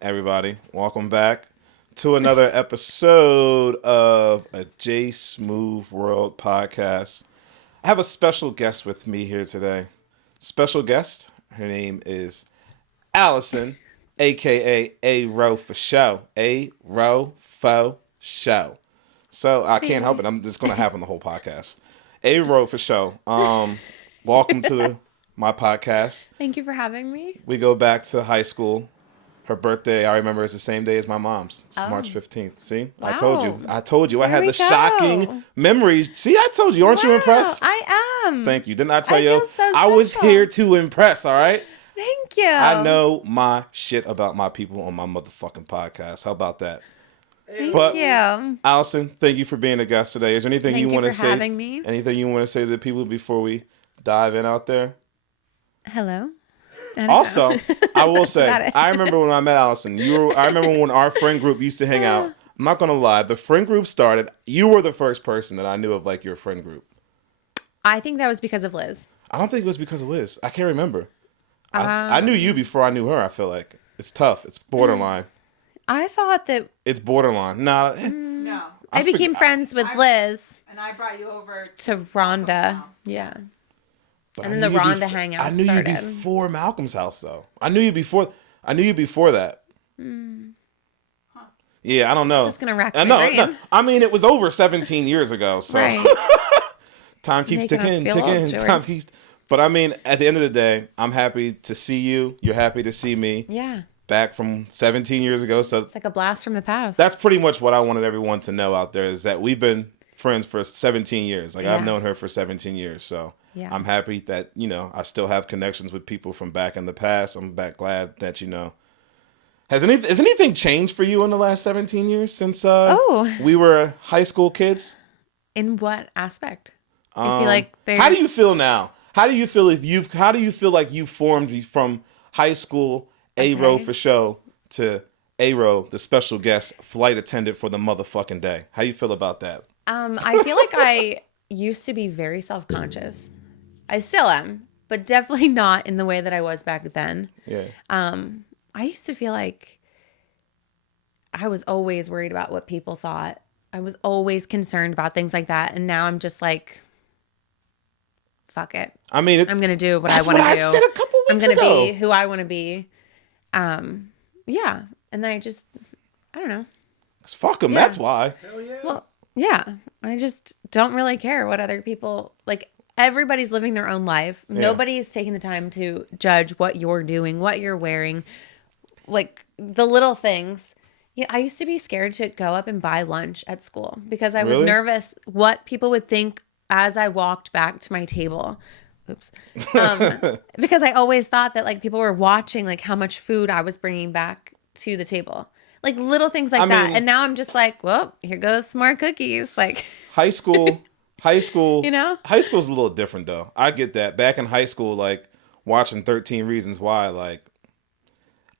everybody. Welcome back to another episode of a J-Smoove World podcast. I have a special guest with me here today. Special guest, her name is Allison, aka A-Row for show. A-Row for show. So I can't help it. I'm just going to happen the whole podcast. A-Row for show. Welcome to my podcast. Thank you for having me. We go back to high school. Her birthday, I remember, is the same day as my mom's. It's Oh. March 15th. See? Wow. I told you. I There had we the go. shocking memories. See, I told you. Aren't you Wow, impressed? I am. Thank you. Didn't I tell I you? feel so I was special. here to impress, all right? Thank you. I know my shit about my people on my motherfucking podcast. How about that? Thank But- you. Allison, thank you for being a guest today. Is there anything Thank you you want to for say? having me. Anything you want to say to the people before we dive in out there? Hello. I don't Also, know. I will That's say, about it. I remember when I met Allison. I remember when our friend group used to hang out. I'm not gonna lie, the friend group started. You were the first person that I knew of, like your friend group. I think that was because of Liz. I don't think it was because of Liz. I can't remember. I knew you before I knew her. I feel like it's tough. It's borderline. I thought that It's borderline. Nah, No. I became friends with Liz And I brought you over to Rhonda. Yeah. but and I then knew the you Rhonda hangout I knew started. you before Malcolm's house, though. I knew you before. I knew you before that. Yeah, I don't know. This is gonna rack I my know. brain. No, I mean, it was over 17 years ago. So. Right. Time keeps Making us ticking, feel old, ticking. Joey. Time keeps. But I mean, at the end of the day, I'm happy to see you. You're happy to see me. Yeah. Back from 17 years ago. So It's like a blast from the past. that's pretty much what I wanted everyone to know out there is that we've been friends for 17 years. Like I've Yes. known her for 17 years. So Yeah. I'm happy that, I still have connections with people from back in the past. I'm glad that, has anything changed for you in the last 17 years since we were high school kids? In what aspect? I feel like there's... How do you feel now? How do you feel like you formed from high school A-Row Okay. for show to A-Row, the special guest flight attendant for the motherfucking day? How you feel about that? I feel like I used to be very self-conscious. I still am, but definitely not in the way that I was back then. Yeah. I used to feel like I was always worried about what people thought. I was always concerned about things like that. And now I'm just like, fuck it. I mean, I'm going to do what I that's want what to I do. said a couple I'm weeks going to ago. be who I want to be. Yeah. And then I don't know. Fuck them. Yeah. That's why. Well, yeah. I just don't really care what other people like. Everybody's living their own life. Yeah. Nobody's taking the time to judge what you're doing, what you're wearing, like the little things. Yeah, I used to be scared to go up and buy lunch at school because I was Really? nervous what people would think as I walked back to my table. Oops. Because I always thought that like people were watching like how much food I was bringing back to the table. Like little things like that. mean- And now I'm just like, well, here goes some more cookies. Like, High school. High school's a little different though. I get that. Back in high school, like watching 13 Reasons Why, like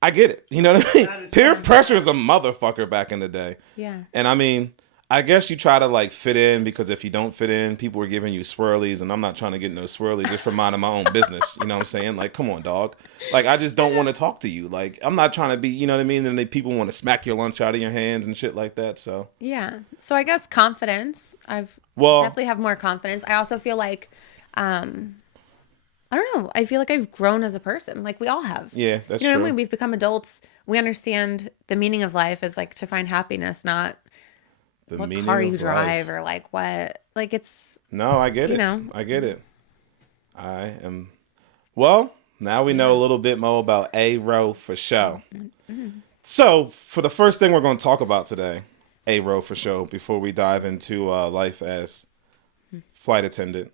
I get it. You know what I mean? Peer pressure is a motherfucker back in the day. yeah. And I mean, I guess you try to like fit in because if you don't fit in, people are giving you swirlies, and I'm not trying to get no swirlies just for minding my own business. You know what I'm saying? Like, come on, dog. Like, I just don't want to talk to you. Like, I'm not trying to be, you know what I mean? And then people want to smack your lunch out of your hands and shit like that. So Yeah. So I guess confidence. Well- definitely have more confidence. I also feel like, I don't know. I feel like I've grown as a person. Like we all have. yeah, that's You know true. what I mean? We've become adults. We understand the meaning of life is like to find happiness, not The what meaning car of you life. drive or like what. Like it's, No, I get you it. know. I get it. I am. Well, now we know a little bit more about A-Row for show. So, for the first thing we're going to talk about today, A-Row for show, before we dive into life as flight attendant.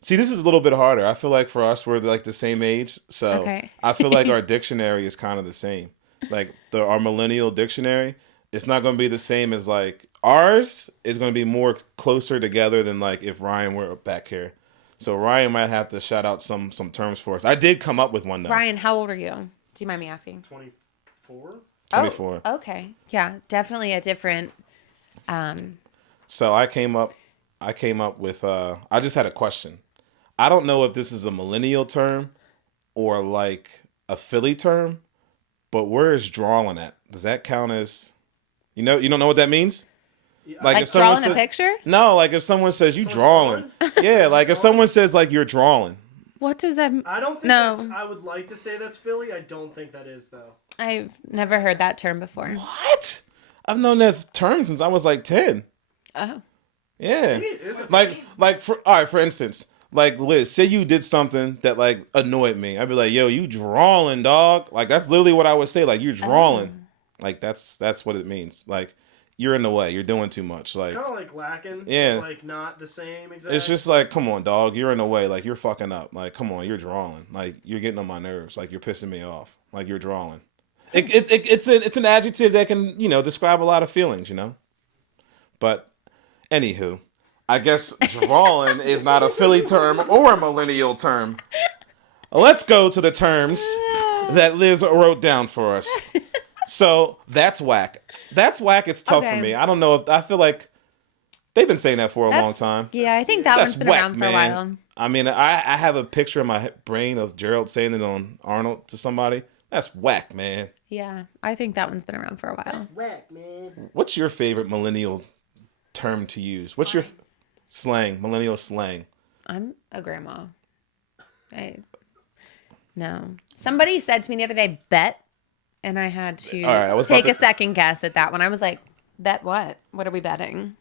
See, this is a little bit harder. I feel like for us, we're like the same age. So, Okay. I feel like our dictionary is kind of the same. Like, our millennial dictionary, it's not going to be the same as like ours is going to be more closer together than like if Ryan were back here. So Ryan might have to shout out some terms for us. I did come up with one though. Brian, how old are you? Do you mind me asking? 24? 24. Oh, okay. Yeah, definitely a different. So I came up with I just had a question. I don't know if this is a millennial term or like a Philly term, but where is drawing at? Does that count as, you don't know what that means? Yeah, Like if someone drawing a picture? No, like if someone says you drawing. Yeah, like if someone says like you're drawing. What does that mean? I don't think No. that's... I would like to say that's Philly. I don't think that is, though. I've never heard that term before. What? I've known that term since I was like 10. Oh. Yeah. Maybe it is a Like for instance, like Liz, say you did something that like annoyed me. I'd be like, yo, you drawing, dog. Like that's literally what I would say. Like you're drawing. Like that's what it means. Like you're in the way. You're doing too much. Like kind of like lacking. Yeah. Like not the same exact. it's just like, come on, dog. You're in the way. Like you're fucking up. Like come on, you're drawing. Like you're getting on my nerves. Like you're pissing me off. Like you're drawing. It's an adjective that can describe a lot of feelings. But anywho, I guess drawing is not a Philly term or a millennial term. Let's go to the terms that Liz wrote down for us. So that's whack. That's whack. It's tough for Okay. me. I don't know if I feel like they've been saying that for a long time. Yeah, I think that That's one's been whack, around for man. a while. I mean, I have a picture in my brain of Gerald saying it on Arnold to somebody. That's whack, man. Yeah, I think that one's been around for a while. whack, man. What's your favorite millennial term to use? What's your slang? Millennial slang. I'm a grandma. No. Somebody said to me the other day, bet, and I had to All right, I was take about a second guess at that one. I was like, bet what? What are we betting?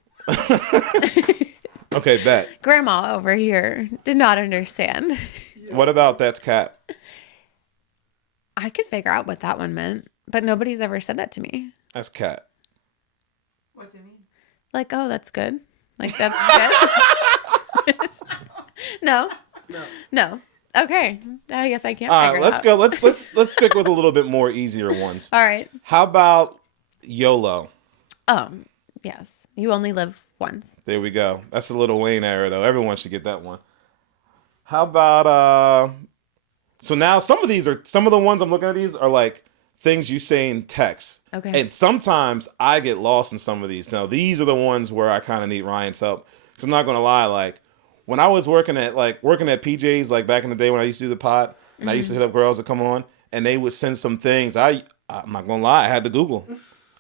Okay, bet. Grandma over here did not understand. What about that's cat? I could figure out what that one meant, but nobody's ever said that to me. That's cat. What's it mean? Like, oh, that's good. Like, that's good. No. No. Okay. I guess I can't All figure right, let's it go. out. Let's stick with a little bit more easier ones. All right. How about YOLO? Oh, yes. You only live once. There we go. That's a Lil Wayne era though. Everyone should get that one. How about so now some of the ones I'm looking at these are like things you say in text. Okay. And sometimes I get lost in some of these. Now these are the ones where I kind of need Ryan's help. So I'm not gonna lie, like when I was working at PJ's like back in the day when I used to do the pod and I used to hit up girls that come on and they would send some things. I'm not gonna lie, I had to Google.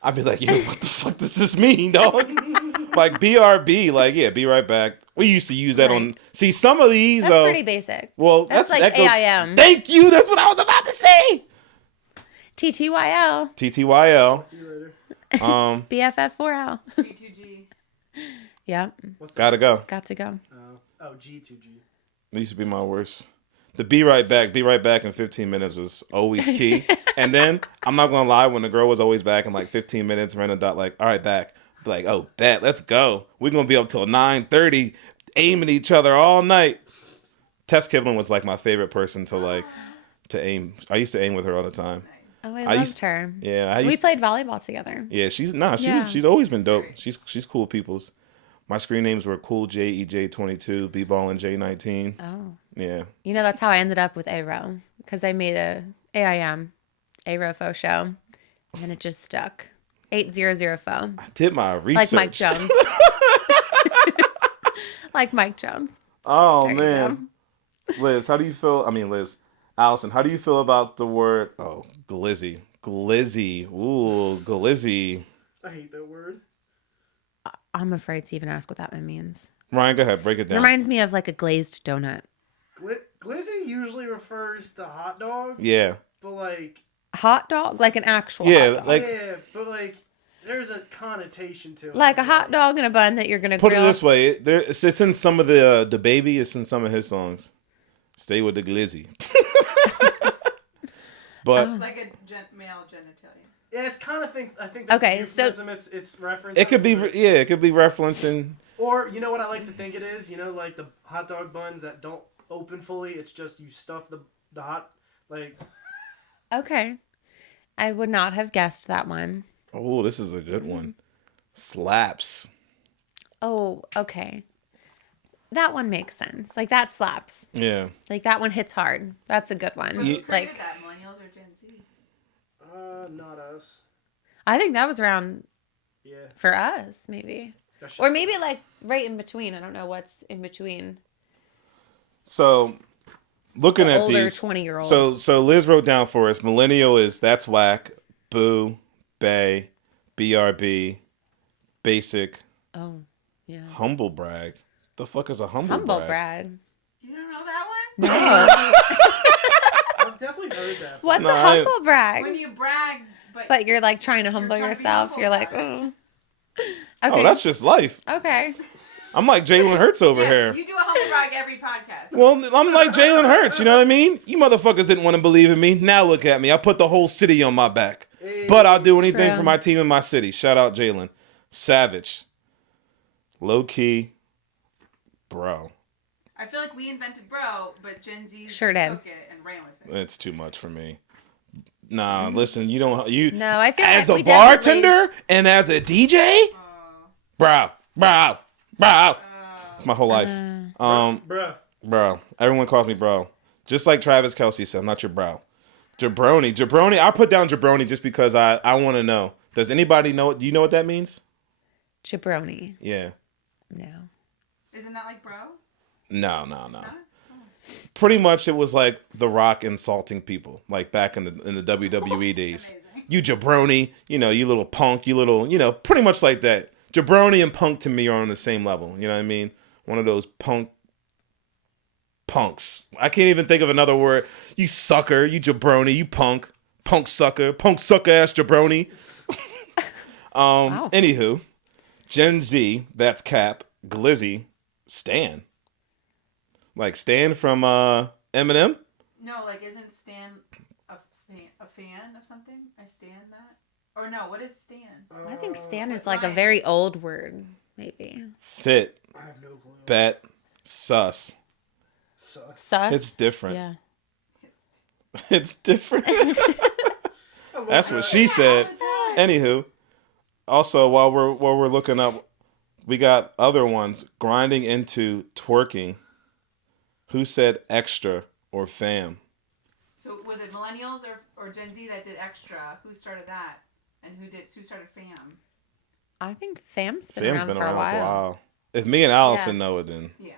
I'd be like, yo, what the fuck does this mean, dog? Like BRB, like yeah, be right back. We used to use that on. See, some of these. That's pretty basic. Well, That's like that goes, AIM. Thank you. That's what I was about to say. TTYL. TTYL. See you later. BFF4L. G2G. Yep. Gotta go. Got to go. Oh, G2G. That used to be my worst. The be right back in 15 minutes was always key. And then I'm not gonna lie, when the girl was always back in like 15 minutes, random dot like, all right, back. Like, oh, bet, let's go. We're gonna be up till 9:30, aiming at each other all night. Tess Kivlin was like my favorite person to aim. I used to aim with her all the time. Oh, I I loved used- her. Yeah, We played volleyball together. Yeah, she's Yeah. she's always been dope. She's cool peoples. My screen names were Cool JEJ22, B-Ball and J19. Oh. Yeah. You know, that's how I ended up with ARO. Because I made a AIM, ARO show. And then it just stuck. 800 Fo. I did my research. Like Mike Jones. Like Mike Jones. Oh There you man. Liz, how do you feel? I mean, Liz, Allison, how do you feel about the word glizzy? Glizzy. Ooh, glizzy. I hate that word. I'm afraid to even ask what that one means. Ryan, go ahead, break it It down. reminds me of like a glazed donut. Glizzy usually refers to hot dog, Yeah. but like... Hot dog? Like an actual Yeah, hot dog. like yeah, but like, there's a connotation to it. Like a hot dog in a bun that you're going to put grill. it this way, it's in some of the baby, it's in some of his songs. Stay with the glizzy. But Like a male genitalia. Yeah, it's kind of I think that's Okay, a so- euphemism. It's reference. it could be referencing. Or you know what I like to think it is? You know, like the hot dog buns that don't open fully. It's just you stuff the hot like. Okay. I would not have guessed that one. Oh, this is a good one. Slaps. Oh, okay. That one makes sense. Like that slaps. Yeah. Like that one hits hard. That's a good one. Ye- Who Like created that, millennials or Gen Z? Not us. I think that was around Yeah. for us, maybe. That's Or just- maybe like right in between. I don't know what's in between. So, looking the at older these 20-year-olds. So Liz wrote down for us. Millennial is that's whack, boo, bay, BRB, basic, Oh, yeah. humble brag. The fuck is a humble brag? brag. You don't know that one? No. I've definitely heard that. What's No, a I- humble brag? When you brag, But you're like trying to humble trying to be yourself. humble You're like, about oh. Oh, Okay. that's just life. Okay. I'm like Jalen Hurts over yes, here. you do a humble brag every podcast. Well, I'm like Jalen Hurts, you know what I mean? You motherfuckers didn't want to believe in me. Now look at me. I put the whole city on my back. But I'll do anything True. for my team and my city. Shout out Jalen. Savage. Low key. Bro. I feel like we invented bro, but Gen Z Sure did. took it and ran with it. It's too much for me. Nah, listen, you don't you No, I feel as like a we definitely- bartender and as a DJ? Bro. It's my whole life. Bruh. Everyone calls me bro. Just like Travis Kelce said, I'm not your bro. Jabroni. I put down jabroni just because I want to know. Does anybody know? Do you know what that means? Jabroni. Yeah. No. Isn't that like bro? No. Huh? Pretty much, it was like The Rock insulting people, like back in the WWE days. Amazing. You jabroni, you little punk, pretty much like that. Jabroni and punk to me are on the same level. You know what I mean? One of those punks. I can't even think of another word. You sucker, you jabroni, you punk sucker ass jabroni. Wow. Anywho, Gen Z, that's Cap, Glizzy, Stan. Like Stan from Eminem? No, like isn't Stan a fan of something? I stand that? Or no, what is Stan? I think Stan is like a very old word, maybe. Fit, I have no clue. bet, sus. Sus? It's different. Yeah. It's different. That's what she said. Anywho, also while we're looking up, we got other ones. Grinding into twerking. Who said extra or fam? So was it millennials or Gen Z that did extra? Who started that? And who started fam? I think Fam's been Fam's around been for a around for a while. while. If me and Allison Yeah. know it, then Yeah.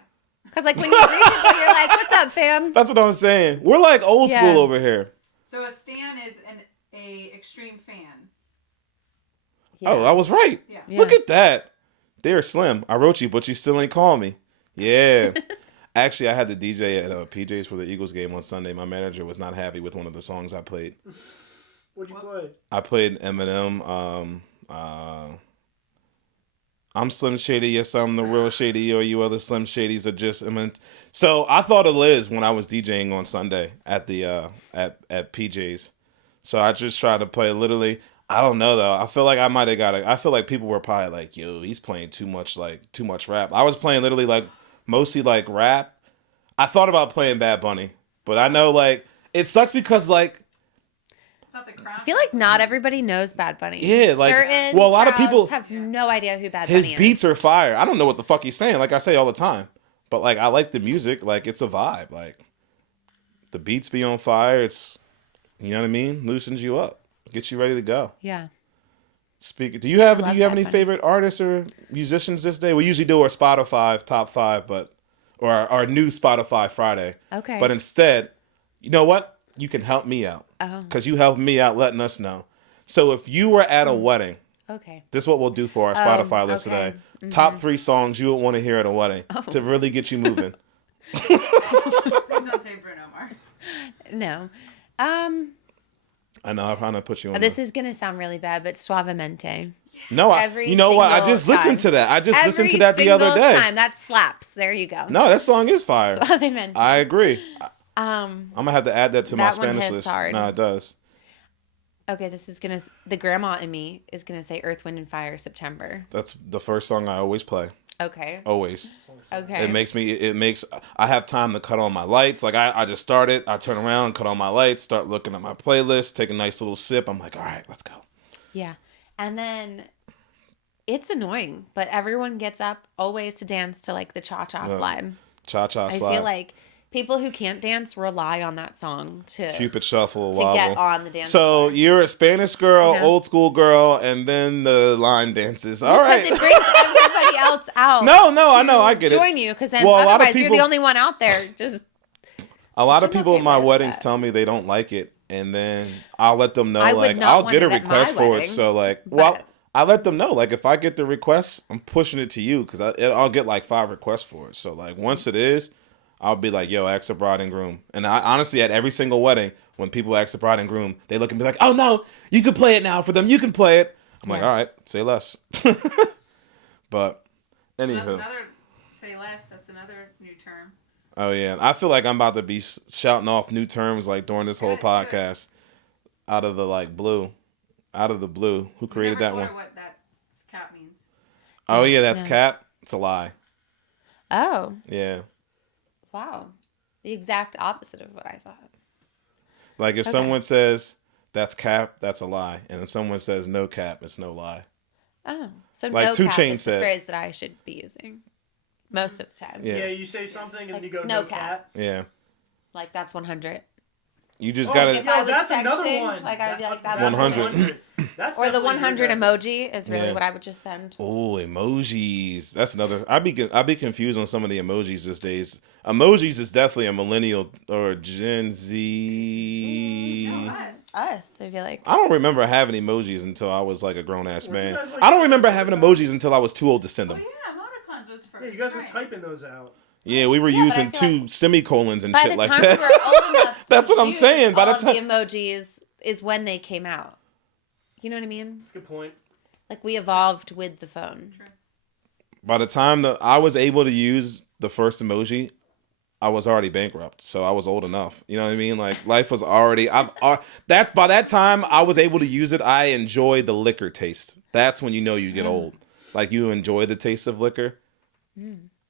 Because like when you greet people, you're like, what's up, fam? that's what I'm saying. We're like old Yeah. school over here. So a stan is a extreme fan. Yeah. Oh, I was right. Yeah. Yeah. Look at that. Dear Slim, I wrote you, but you still ain't call me. Yeah. Actually, I had the DJ at PJ's for the Eagles game on Sunday. My manager was not happy with one of the songs I played. What'd you play? I played Eminem. I'm Slim Shady. Yes, I'm the real Shady. Or you other Slim Shadys are just. So I thought of Liz when I was DJing on Sunday at the at PJ's. So I just tried to play literally. I don't know though. I feel like I might have got it. I feel like people were probably like, "Yo, he's playing too much rap." I was playing literally like mostly like rap. I thought about playing Bad Bunny, but I know like it sucks because like. It's not the crown. I feel like not everybody knows Bad Bunny. Yeah, like- certain well, a lot of crowds people- have no idea who Bad His Bunny beats is. are fire. I don't know what the fuck he's saying. Like I say all the time, but like I like the music. Like it's a vibe. Like the beats be on fire. It's you know what I mean. Loosens you up, gets you ready to go. Yeah. Do you have I love any Bad Bunny. favorite artists or musicians this day? We usually do our Spotify top 5, or our new Spotify Friday. Okay. But instead, you know what? You can help me out Oh. because you helped me out, letting us know. So if you were at a wedding. Okay. This is what we'll do for our Spotify list okay. today. Top 3 songs you would want to hear at a wedding to really get you moving. Please don't say Bruno Mars. No. I know, I'm trying to put you on. This is gonna sound really bad, but Suavemente. No, every you know what? I single just listened time. to that. I just listened to Every that the other single day. time. That slaps. There you go. No, that song is fire. Suavemente. I agree. Um. I'm gonna have to add that to my That one Spanish hits list. hard. No, it does. Okay, this is gonna. The grandma in me is gonna say Earth, Wind, and Fire. September. That's the first song I always play. Okay. Always. Okay. It makes I have time to cut on my lights. Like I just start it, I turn around, cut on my lights, start looking at my playlist, take a nice little sip. I'm like, all right, let's go. Yeah, and then it's annoying, but everyone gets up always to dance to like the cha-cha slide. Cha-cha I slide. feel like people who can't dance rely on that song to Cupid shuffle, to wobble. get on the dance So floor. you're a Spanish girl, Yeah. old school girl, and then the line dances. All right. Because it brings everybody else out. No, I to know, I get it. Join you, because then Well, a lot of otherwise you're people- the only one out there. Just A lot of I'm people okay at my with weddings that. tell me they don't like it, and then I'll let them know. I would Like not I'll want get a it at my request for it. wedding, So like, well, but- I let them know. Like if I get the request, I'm pushing it to you because I'll get like 5 requests for it. So like once it is, I'll be like, yo, ask the bride and groom. And I honestly, at every single wedding, when people ask the bride and groom, they look and be like, oh no, you can play it now for them. You can play it. I'm like, Yeah. all right, say less. But That's anywho. another say less. That's another new term. Oh yeah, I feel like I'm about to be shouting off new terms like during this whole Good, good. podcast, out of the blue. Who created that Never told one? her what that cap means. Oh yeah, that's Yeah. cap. It's a lie. Oh, Yeah, wow. The exact opposite of what I thought. like if Okay. someone says that's cap, that's a lie, and if someone says no cap, it's no lie. Oh, so Like no 2 cap Chainz is said. the phrase that I should be using most of the time. Yeah. Yeah, you say something and Like, you go no no cap. cap. Yeah, Like that's 100. you just Oh, gotta. If I was that's another texting, one. like, I'd be like, that's 100. That's Or the definitely 100 your guys'. emoji is really Yeah. what I would just send. Oh, emojis. That's another. I'd be confused on some of the emojis these days. Emojis is definitely a millennial or Gen Z. No, us. Us, I feel like. I don't remember having emojis until I was like a grown ass Would you man. guys like I don't to- remember having emojis until I was too old to send Oh them. yeah, emoticons was first. Yeah, you guys were right. typing those out. Yeah, we were Yeah, but I using feel 2 semicolons and By shit the like time that. we were old enough That's to what I'm use saying. By the all of time, the emojis is when they came out. You know what I mean? That's a good point. Like we evolved with the phone. by the time that I was able to use the first emoji, I was already bankrupt, so I was old enough. You know what I mean? Like life was already. That's by that time I was able to use it. I enjoyed the liquor taste. That's when you know you get old. Like you enjoy the taste of liquor.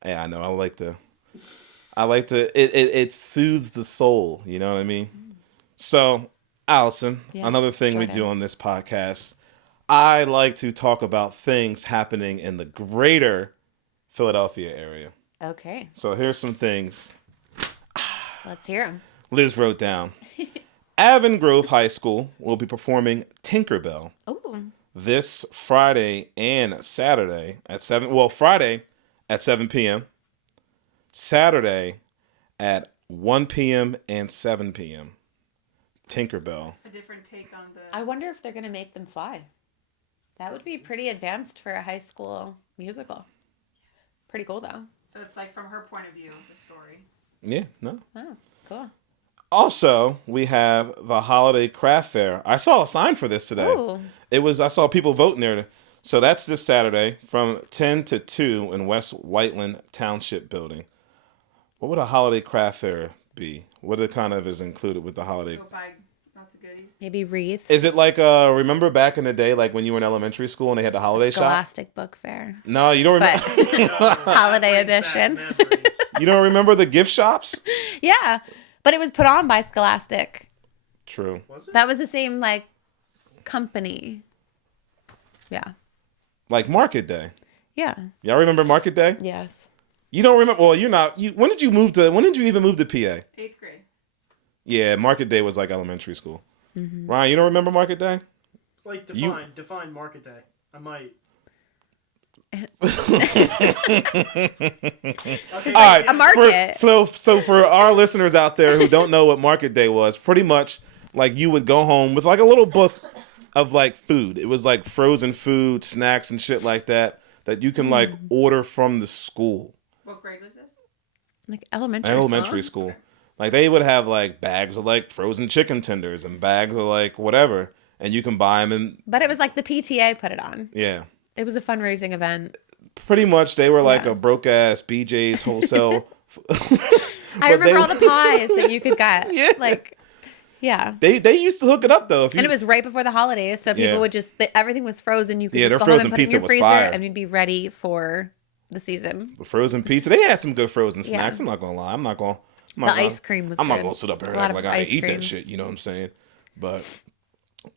Yeah, I know. I like to. It soothes the soul. You know what I mean? So, Allison, Yes, another thing we Jordan. do on this podcast, I like to talk about things happening in the greater Philadelphia area. Okay, So here's some things let's hear them. Liz wrote down. Avon Grove High School will be performing Tinkerbell Oh, this Friday and Saturday at 7. Well, Friday at 7 p.m. Saturday at 1 p.m. and 7 p.m. Tinkerbell. A different take on the. I wonder if they're gonna make them fly. That would be pretty advanced for a high school musical. Pretty cool though. So it's like from her point of view, the story. Yeah, no. Oh, cool. Also, we have the Holiday Craft Fair. I saw a sign for this today. Ooh. I saw people voting there. So that's this Saturday from 10 to 2 in West Whiteland Township Building. What would a Holiday Craft Fair be? What kind of is included with the holiday? Go buy lots of goodies. Maybe wreaths. Is it like remember back in the day, like when you were in elementary school and they had the holiday shop? Scholastic Book Fair? No, you don't But remember. Holiday edition. You don't remember the gift shops? Yeah, but it was put on by Scholastic. True. Was it? That was the same like company. Yeah. Like Market Day. Yeah. Y'all remember Market Day? Yes. You don't remember? Well, you're not. When did you even move to PA? 8th grade. Yeah, Market Day was like elementary school. Ryan, you don't remember Market Day? Like You- define market day. I might. Okay. All right. A market. So for our listeners out there who don't know what Market Day was, pretty much like you would go home with like a little book of like food. It was like frozen food, snacks and shit like that you can like order from the school. What grade was this? Like elementary School. Like they would have like bags of like frozen chicken tenders and bags of like whatever, and you can buy them and But it was like the PTA put it on. yeah. It was a fundraising event. Pretty much they were like Yeah. a broke ass BJ's wholesale. I remember all the pies that you could get. Yeah. Like, yeah. They used to hook it up though. If you, And it was right before the holidays, so people Yeah. would just everything was frozen. You could Yeah, just their go home frozen and put it in pizza your was freezer, fire. and you'd be ready for the season. the frozen pizza. They had some good frozen Yeah. snacks. I'm not gonna lie. I'm not gonna. The ice cream was I'm not good. gonna sit up here A and lot act of like I ice eat that creams. shit. You know what I'm saying? But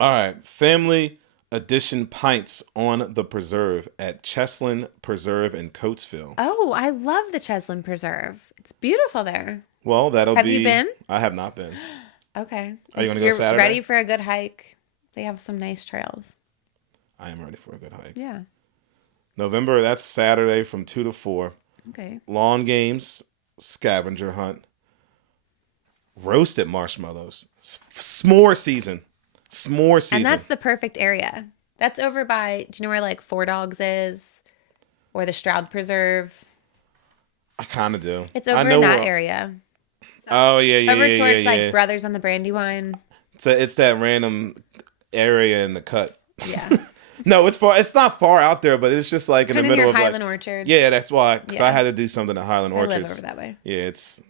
all right, family edition pints on the preserve at Cheslin Preserve in Coatesville. Oh, I love the Cheslin Preserve. It's beautiful there. Well, that'll Have be. you been? I have not been. Okay. Are you If gonna go you're Saturday? ready for a good hike, they have some nice trails. I am ready for a good hike. Yeah. November. That's Saturday from 2 to 4. Okay. Lawn games, scavenger hunt, roasted marshmallows. S'more season. S'more season. And that's the perfect area. That's over by, do you know where like Four Dogs is? Or the Stroud Preserve? I kind of do. It's I over know in that where- area. Oh, yeah. Over towards like Brothers on the Brandywine. It's that random area in the cut. Yeah. No, it's far. It's not far out there, but it's just like in Kind the of middle near of Highland like. Orchard. Yeah, that's why. Because Yeah. I had to do something at Highland I Orchard. live over that way. Yeah, it's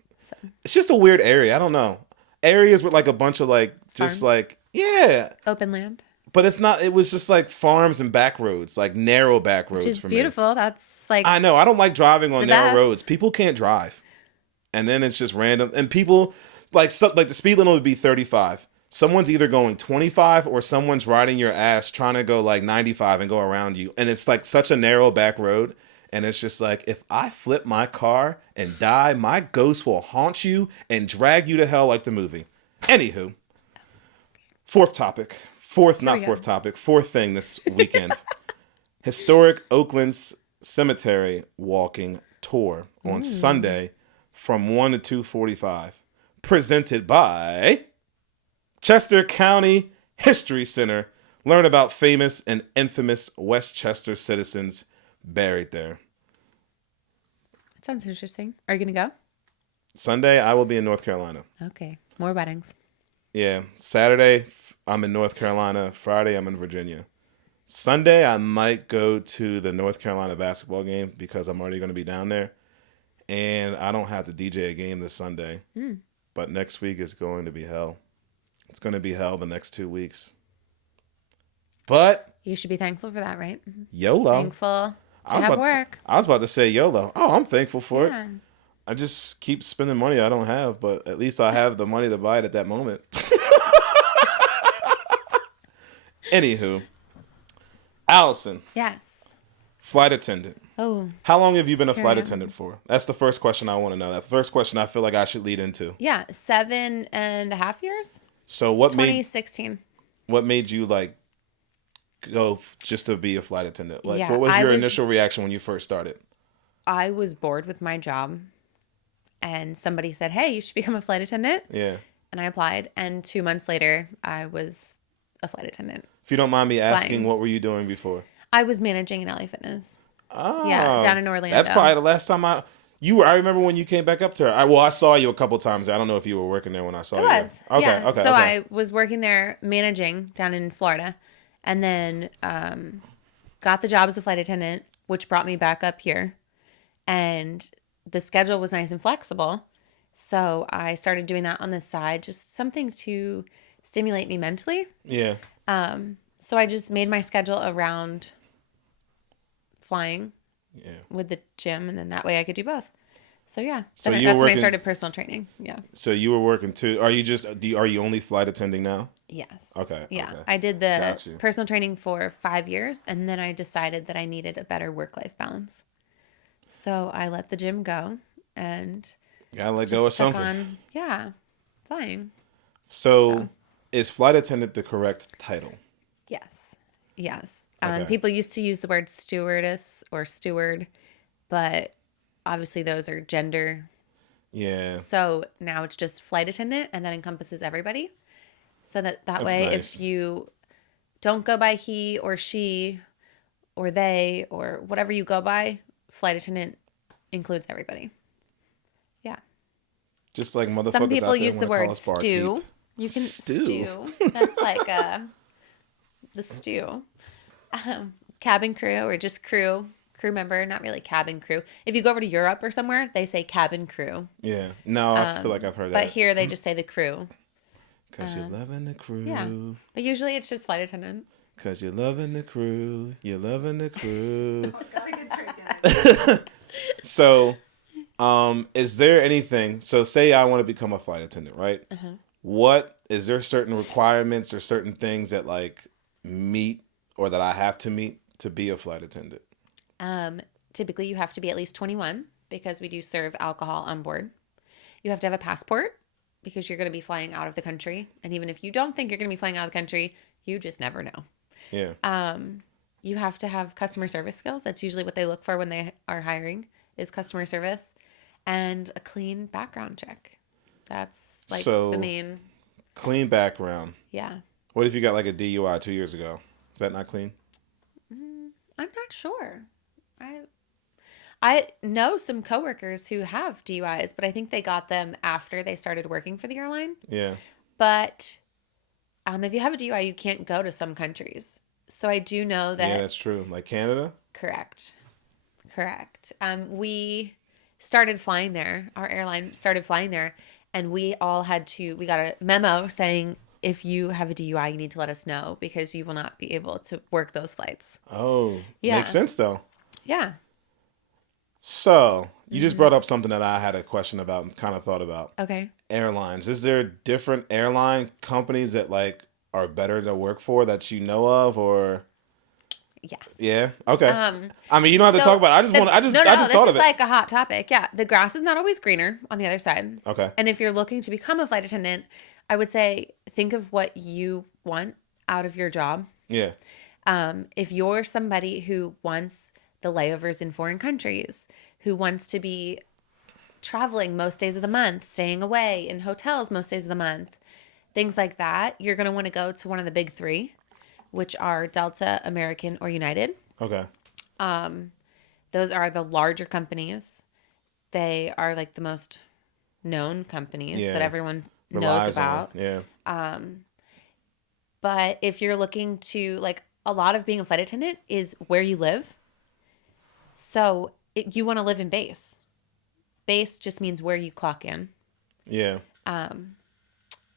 just a weird area. I don't know. Areas with like a bunch of like just Farms? like yeah, Open land. but it's not. It was just like farms and back roads, like narrow back roads Which is for beautiful. That's like, me. I know. I don't like driving on the narrow best. roads. People can't drive, and then it's just random. And people like the speed limit would be 35. Someone's either going 25 or someone's riding your ass trying to go like 95 and go around you. And it's like such a narrow back road. And it's just like, if I flip my car and die, my ghost will haunt you and drag you to hell like the movie. Anywho, fourth thing this weekend. Historic Oakland's Cemetery Walking Tour on Sunday from 1 to 2:45. Presented by Chester County History Center. Learn about famous and infamous Westchester citizens buried there. that sounds interesting. Are you going to go? Sunday, I will be in North Carolina. Okay. More weddings. Yeah. Saturday, I'm in North Carolina. Friday, I'm in Virginia. Sunday, I might go to the North Carolina basketball game because I'm already going to be down there. And I don't have to DJ a game this Sunday. But next week is going to be hell. It's going to be hell the next 2 weeks. But You should be thankful for that, right? YOLO. Thankful I to was have about- work. I was about to say YOLO. Oh, I'm thankful for it. Yeah. I just keep spending money I don't have, but at least I have the money to buy it at that moment. Anywho, Allison, Yes. flight attendant. Oh, How long have you been a Here flight I am. attendant for? That's the first question I want to know. That first question I feel like I should lead into. yeah. 7.5 years? So what made 2016. you like go just to be a flight attendant? Like Yeah, what was I your was- initial reaction when you first started? I was bored with my job and somebody said, hey, you should become a flight attendant. Yeah. And I applied. And 2 months later, I was a flight attendant. If you don't mind me asking, Flying. what were you doing before? I was managing an LA Fitness. Oh, Yeah, down in Orlando. That's probably the last time I remember when you came back up to her. I saw you a couple times. I don't know if you were working there when I saw I you. was. Okay, yeah. okay. So okay. I was working there managing down in Florida and then got the job as a flight attendant, which brought me back up here. And the schedule was nice and flexible. So I started doing that on the side, just something to stimulate me mentally. Yeah. So I just made my schedule around flying Yeah. with the gym, and then that way I could do both. So yeah, So then you were that's when I working- started personal training. Yeah. So you were working too. Are you only flight attending now? Yes. Okay. Yeah, okay. I did the Got you. personal training for 5 years, and then I decided that I needed a better work-life balance. So I let the gym go and Gotta let just go of stuck something. on, flying. So is flight attendant the correct title? Yes. Yes. Okay. People used to use the word stewardess or steward, but obviously those are gender. Yeah. So now it's just flight attendant, and that encompasses everybody. So that That's way, nice. if you don't go by he or she or they or whatever you go by, flight attendant includes everybody. Yeah. Just like motherfuckers Some out people there use the wanna call word us barkeep. stew. You can Stew. stew. That's like the stew. Cabin crew or just crew member, not really cabin crew. If you go over to Europe or somewhere, they say cabin crew. Yeah. No, I feel like I've heard But that. here they just say the crew. Cause you're loving the crew. Yeah. But usually it's just flight attendant. Cause you're loving the crew. You're loving the crew. Got a good trick in it. So, is there anything? So, say I want to become a flight attendant, right? What is there? Certain requirements or certain things that like meet or that I have to meet to be a flight attendant? Typically, you have to be at least 21 because we do serve alcohol on board. You have to have a passport because you're going to be flying out of the country. And even if you don't think you're going to be flying out of the country, you just never know. Yeah. You have to have customer service skills. That's usually what they look for when they are hiring is customer service and a clean background check. That's like So- the main. Clean background. Yeah. What if you got like a DUI 2 years ago? Is that not clean? I'm not sure. I know some coworkers who have DUIs, but I think they got them after they started working for the airline. Yeah. But if you have a DUI, you can't go to some countries. So I do know that. Yeah, that's true. Like Canada? Correct. We started flying there. Our airline started flying there, and we got a memo saying if you have a DUI, you need to let us know because you will not be able to work those flights. Oh, Yeah. makes sense though. Yeah. So, you just brought up something that I had a question about and kind of thought about. Okay. Airlines. Is there different airline companies that like are better to work for that you know of, or? Yeah. Yeah. Okay. I mean, you don't have to talk about it. I just this thought of is it. like a hot topic. Yeah. The grass is not always greener on the other side. Okay. And if you're looking to become a flight attendant, I would say think of what you want out of your job. Yeah. If you're somebody who wants the layovers in foreign countries, who wants to be traveling most days of the month, staying away in hotels most days of the month, things like that, you're going to want to go to one of the big three, which are Delta, American, or United. Okay. Those are the larger companies. They are like the most known companies Yeah. that everyone Relies knows about. on it. Yeah. But if you're looking to, like, a lot of being a flight attendant is where you live. So you want to live in base. Base just means where you clock in. Yeah.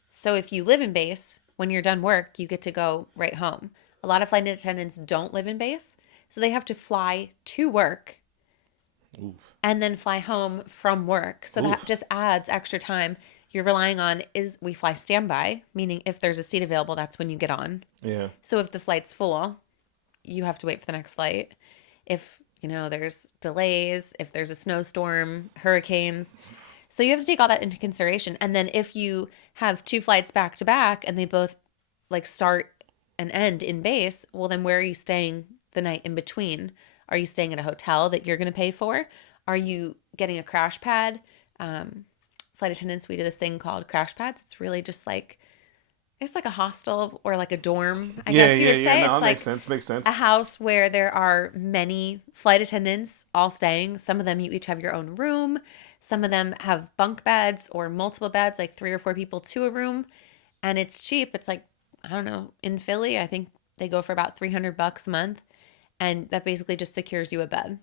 So if you live in base, when you're done work, you get to go right home. A lot of flight attendants don't live in base, so they have to fly to work Oof. and then fly home from work. So that just adds extra time. You're relying on we fly standby, meaning if there's a seat available, that's when you get on. Yeah. So if the flight's full, you have to wait for the next flight. If, there's delays, if there's a snowstorm, hurricanes. So you have to take all that into consideration. And then if you have two flights back to back and they both like start and end in base, well, then where are you staying the night in between? Are you staying at a hotel that you're going to pay for? Are you getting a crash pad? Flight attendants, we do this thing called crash pads. It's really just like, it's like a hostel or like a dorm, I guess you would say. No, it's that like makes sense. a house where there are many flight attendants all staying. Some of them, you each have your own room. Some of them have bunk beds or multiple beds, like 3 or 4 people to a room. And it's cheap. It's like, I don't know, in Philly, I think they go for about $300 a month. And that basically just secures you a bed.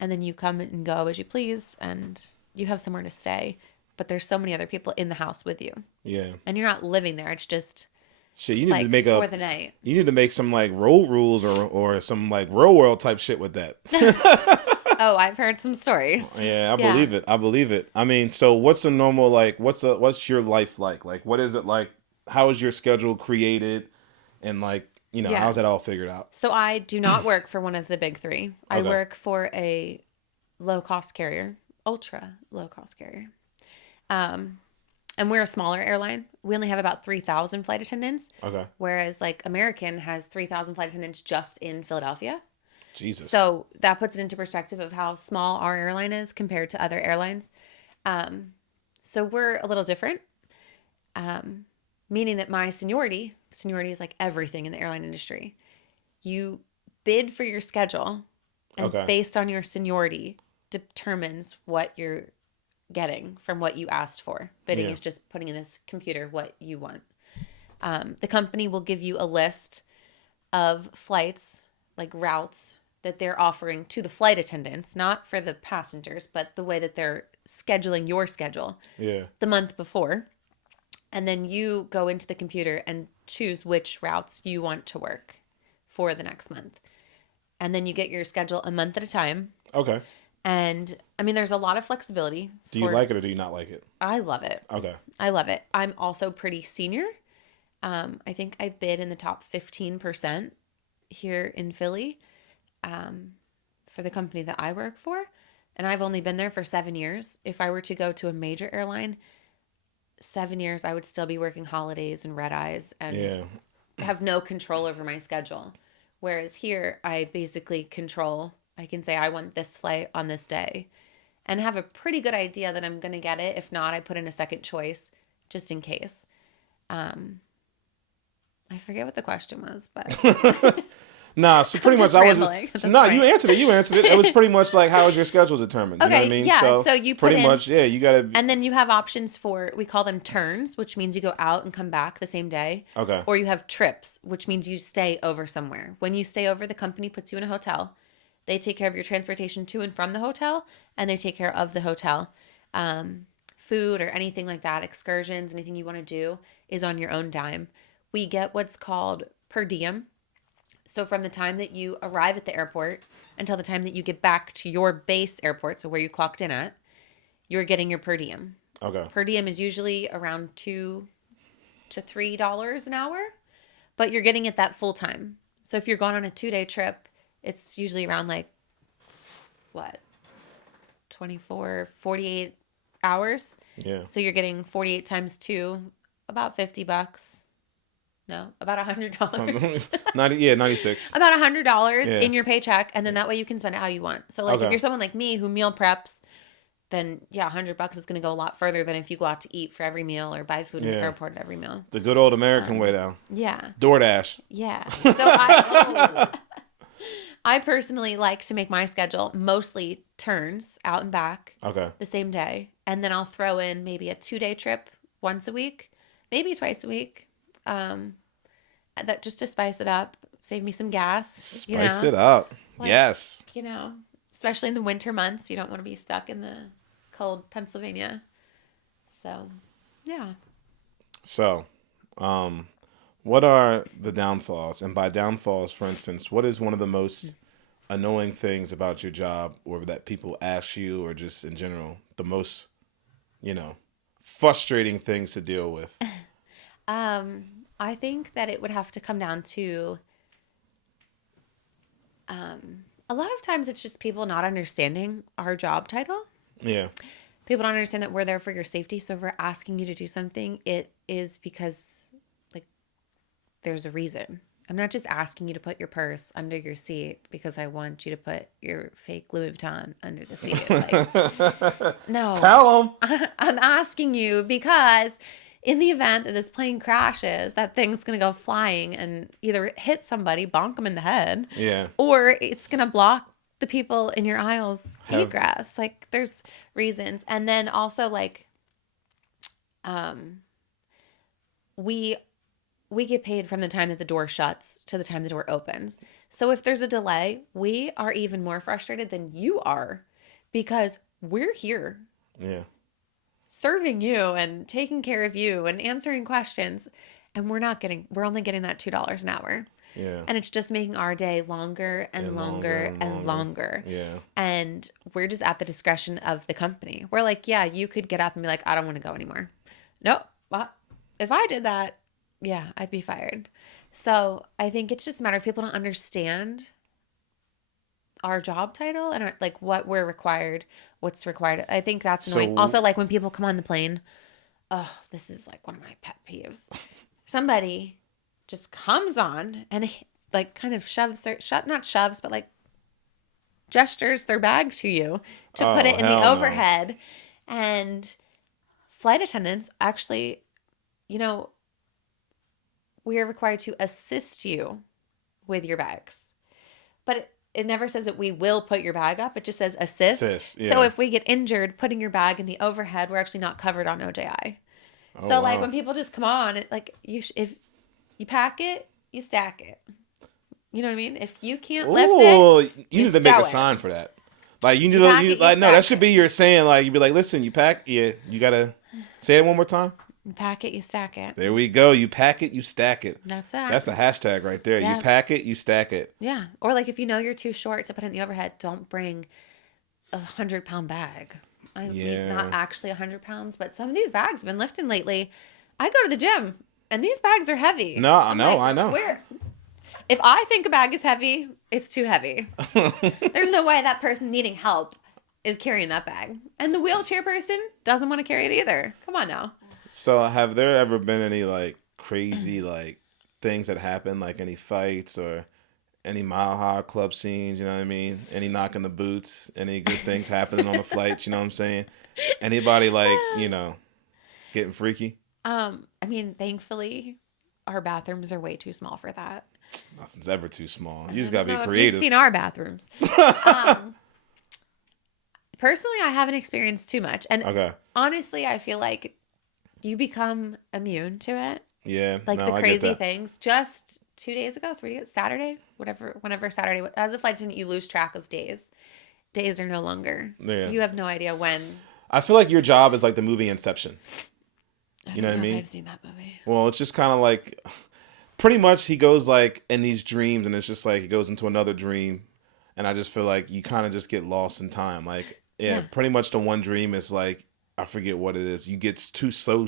And then you come and go as you please and you have somewhere to stay. But there's so many other people in the house with you. Yeah. And you're not living there. It's just Shit, you need like to make for the night. You need to make some like road rules or some like real world type shit with that. Oh, I've heard some stories. Yeah, I believe it. I believe it. I mean, so what's a normal like? What's your life like? Like, what is it like? How is your schedule created? And like, Yeah. how's that all figured out? So I do not work for one of the big three. I Okay. work for a low-cost carrier, ultra low-cost carrier. And we're a smaller airline. We only have about 3,000 flight attendants. Okay. Whereas like American has 3,000 flight attendants just in Philadelphia. Jesus. So that puts it into perspective of how small our airline is compared to other airlines. So we're a little different, meaning that my seniority is like everything in the airline industry. You bid for your schedule, and Okay. based on your seniority determines what you're getting from what you asked for. Bidding Yeah. is just putting in this computer what you want. The company will give you a list of flights, like routes that they're offering to the flight attendants, not for the passengers, but the way that they're scheduling your schedule Yeah. the month before. And then you go into the computer and choose which routes you want to work for the next month. And then you get your schedule a month at a time. Okay. And I mean, there's a lot of flexibility. Do you like it or do you not like it? I love it. Okay. I love it. I'm also pretty senior. I think I bid in the top 15% here in Philly for the company that I work for. And I've only been there for 7 years. If I were to go to a major airline, 7 years, I would still be working holidays and red eyes and Yeah. have no control over my schedule. Whereas here, I basically control. I can say I want this flight on this day. and have a pretty good idea that I'm going to get it. If not, I put in a second choice just in case. I forget what the question was, but Nah, so pretty much just rambling at this no, point. you answered it. You answered it. It was pretty much like, how is your schedule determined? You know what I Okay, mean? yeah, so you put pretty in- much, yeah, you gotta. and then you have options for, we call them turns, which means you go out and come back the same day. Okay. Or you have trips, which means you stay over somewhere. When you stay over, the company puts you in a hotel. They take care of your transportation to and from the hotel, and they take care of the hotel. Food or anything like that, excursions, anything you want to do is on your own dime. We get what's called per diem. So from the time that you arrive at the airport until the time that you get back to your base airport, so where you clocked in at, you're getting your per diem. Okay. Per diem is usually around $2 to $3 an hour, but you're getting it that full time. So if you're going on a 2-day trip, it's usually around like, 24, 48 hours. Yeah. So you're getting 48 times 2, about $50. No, about $100. 96. About $100 Yeah. in your paycheck, and then that way you can spend it how you want. So like Okay. if you're someone like me who meal preps, then yeah, $100 is going to go a lot further than if you go out to eat for every meal or buy food in the Yeah. airport at every meal. The good old American way now. Yeah. DoorDash. Yeah. So I personally like to make my schedule mostly turns out and back Okay. the same day, and then I'll throw in maybe a 2-day trip once a week, maybe twice a week. That just to spice it up, save me some gas. Spice it up. Like, Yes. Especially in the winter months, you don't want to be stuck in the cold Pennsylvania. So, yeah. So, what are the downfalls? And by downfalls, for instance, what is one of the most annoying things about your job, or that people ask you, or just in general, the most, frustrating things to deal with? I think that it would have to come down to a lot of times it's just people not understanding our job title. Yeah. People don't understand that we're there for your safety. So if we're asking you to do something, it is because there's a reason. I'm not just asking you to put your purse under your seat because I want you to put your fake Louis Vuitton under the seat. No. Tell them. I'm asking you because in the event that this plane crashes, that thing's going to go flying and either hit somebody, bonk them in the head, Yeah. or it's going to block the people in your aisles egress. There's reasons. And then also we get paid from the time that the door shuts to the time the door opens. So if there's a delay, we are even more frustrated than you are because we're here. Yeah. Serving you and taking care of you and answering questions, and we're only getting that $2 an hour. Yeah. And it's just making our day longer and longer and longer. Yeah. And we're just at the discretion of the company. We're like, yeah, you could get up and be like, I don't want to go anymore. Nope. Well, if I did that, yeah, I'd be fired. So I think it's just a matter of people don't understand our job title and what we're required, what's required. I think that's annoying. Also, when people come on the plane, oh, this is one of my pet peeves. Somebody just comes on and kind of shoves not shoves, but gestures their bag to you to put it in the overhead. And flight attendants actually, we are required to assist you with your bags. But it never says that we will put your bag up. It just says assist. Yeah. So if we get injured putting your bag in the overhead, we're actually not covered on OJI. Oh, So wow. when people just come on, if you pack it, you stack it. You know what I mean? If you can't lift it, you need to make stow a it. sign for that. You need pack to it, you no, stack that should it. be your saying. You be like, listen, you pack, yeah, you gotta say it one more time. You pack it, you stack it. There we go. You pack it, you stack it. That's that. That's a hashtag right there. Yeah. You pack it, you stack it. Yeah. Or if you know you're too short to put it in the overhead, don't bring a 100-pound bag. I mean, not actually 100 pounds, but some of these bags have been lifting lately. I go to the gym and these bags are heavy. No, I know. If I think a bag is heavy, it's too heavy. There's no way that person needing help is carrying that bag. And the wheelchair person doesn't want to carry it either. Come on now. So have there ever been any crazy things that happen, any fights or Any Mile High Club scenes, you know what I mean? Any knocking the boots? Any good things happening on the flights, you know what I'm saying? Anybody like, getting freaky? I mean, thankfully, our bathrooms are way too small for that. Nothing's ever too small. You I just gotta don't be know if creative. you've seen our bathrooms. Personally, I haven't experienced too much. And Okay. honestly, I feel like you become immune to it. Yeah. Like no, the I get crazy that. things. Just 2 days ago, 3 days, Saturday, whenever Saturday, as a flight attendant, you lose track of days. Days are no longer. Yeah. You have no idea when. I feel like your job is like the movie Inception. I You don't know what I if mean? I've seen that movie. Well, it's just kind of like, pretty much he goes like in these dreams, and it's just like he goes into another dream, and I just feel like you kind of just get lost in time. Like, yeah, Yeah. pretty much the one dream is like, I forget what it is. You get so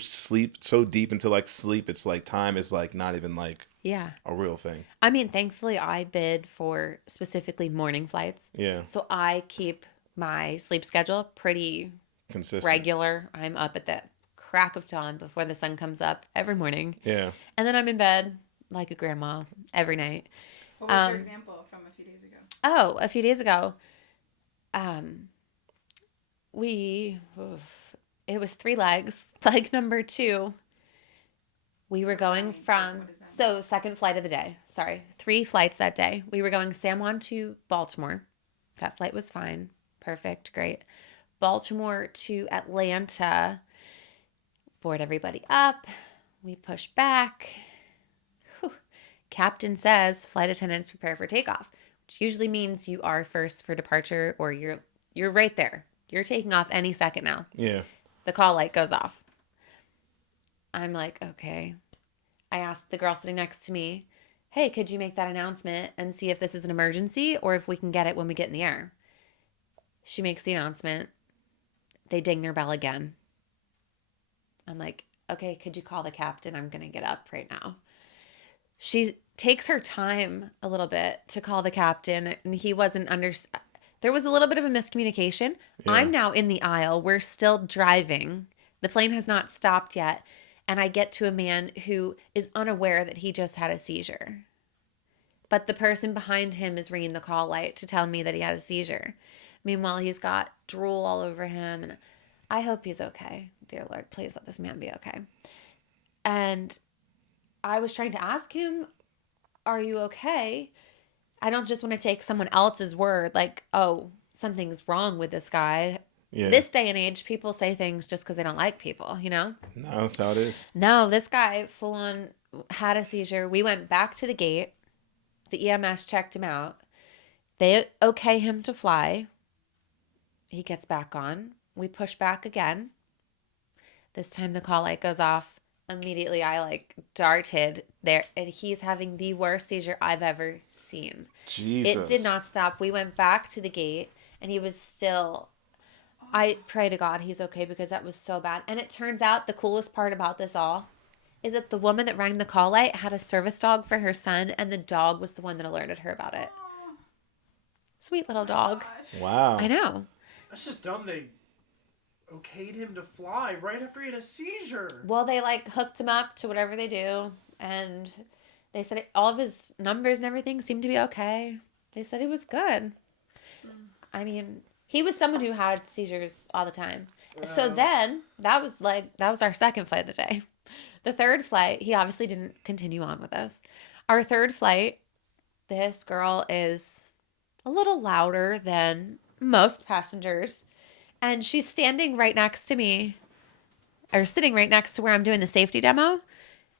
deep into like sleep. It's like time is like not even like Yeah. a real thing. I mean, thankfully, I bid for specifically morning flights. Yeah, So I keep my sleep schedule pretty consistent. regular. I'm up at the crack of dawn before the sun comes up every morning. Yeah. And then I'm in bed like a grandma every night. What was your example from a few days ago? Oh, a few days ago, it was 3 legs. Leg number 2, we were going from, What does that so second flight of the day. Sorry, 3 flights that day. We were going San Juan to Baltimore. That flight was fine. Perfect. Great. Baltimore to Atlanta. Board everybody up. We push back. Whew. Captain says, flight attendants prepare for takeoff, which usually means you are first for departure, or you're right there. You're taking off any second now. Yeah. The call light goes off. I'm like, okay. I asked the girl sitting next to me, hey, could you make that announcement and see if this is an emergency or if we can get it when we get in the air? She makes the announcement. They ding their bell again. I'm like, okay, could you call the captain? I'm going to get up right now. She takes her time a little bit to call the captain, and he wasn't there was a little bit of a miscommunication. Yeah. I'm now in the aisle. We're still driving. The plane has not stopped yet. And I get to a man who is unaware that he just had a seizure. But the person behind him is ringing the call light to tell me that he had a seizure. Meanwhile, he's got drool all over him. And I hope he's okay. Dear Lord, please let this man be okay. And I was trying to ask him, are you okay? I don't just want to take someone else's word like, oh, something's wrong with this guy. Yeah. This day and age, people say things just because they don't like people, you know? No, that's how it is. No, this guy full on had a seizure. We went back to the gate. The EMS checked him out. They okay him to fly. He gets back on. We push back again. This time the call light goes off. Immediately I like darted there, and he's having the worst seizure I've ever seen. Jesus. It did not stop. We went back to the gate, and he was still. I pray to God he's okay, because that was so bad. And it turns out the coolest part about this all is that the woman that rang the call light had a service dog for her son, and the dog was the one that alerted her about it. Sweet little dog. Wow. I know. That's just dumb. They okayed him to fly right after he had a seizure. Well, they like hooked him up to whatever they do, and they said all of his numbers and everything seemed to be okay. They said he was good. I mean, he was someone who had seizures all the time. So then that was our second flight of the day. The third flight, he obviously didn't continue on with us. Our third flight, this girl is a little louder than most passengers. And she's standing right next to me, or sitting right next to where I'm doing the safety demo.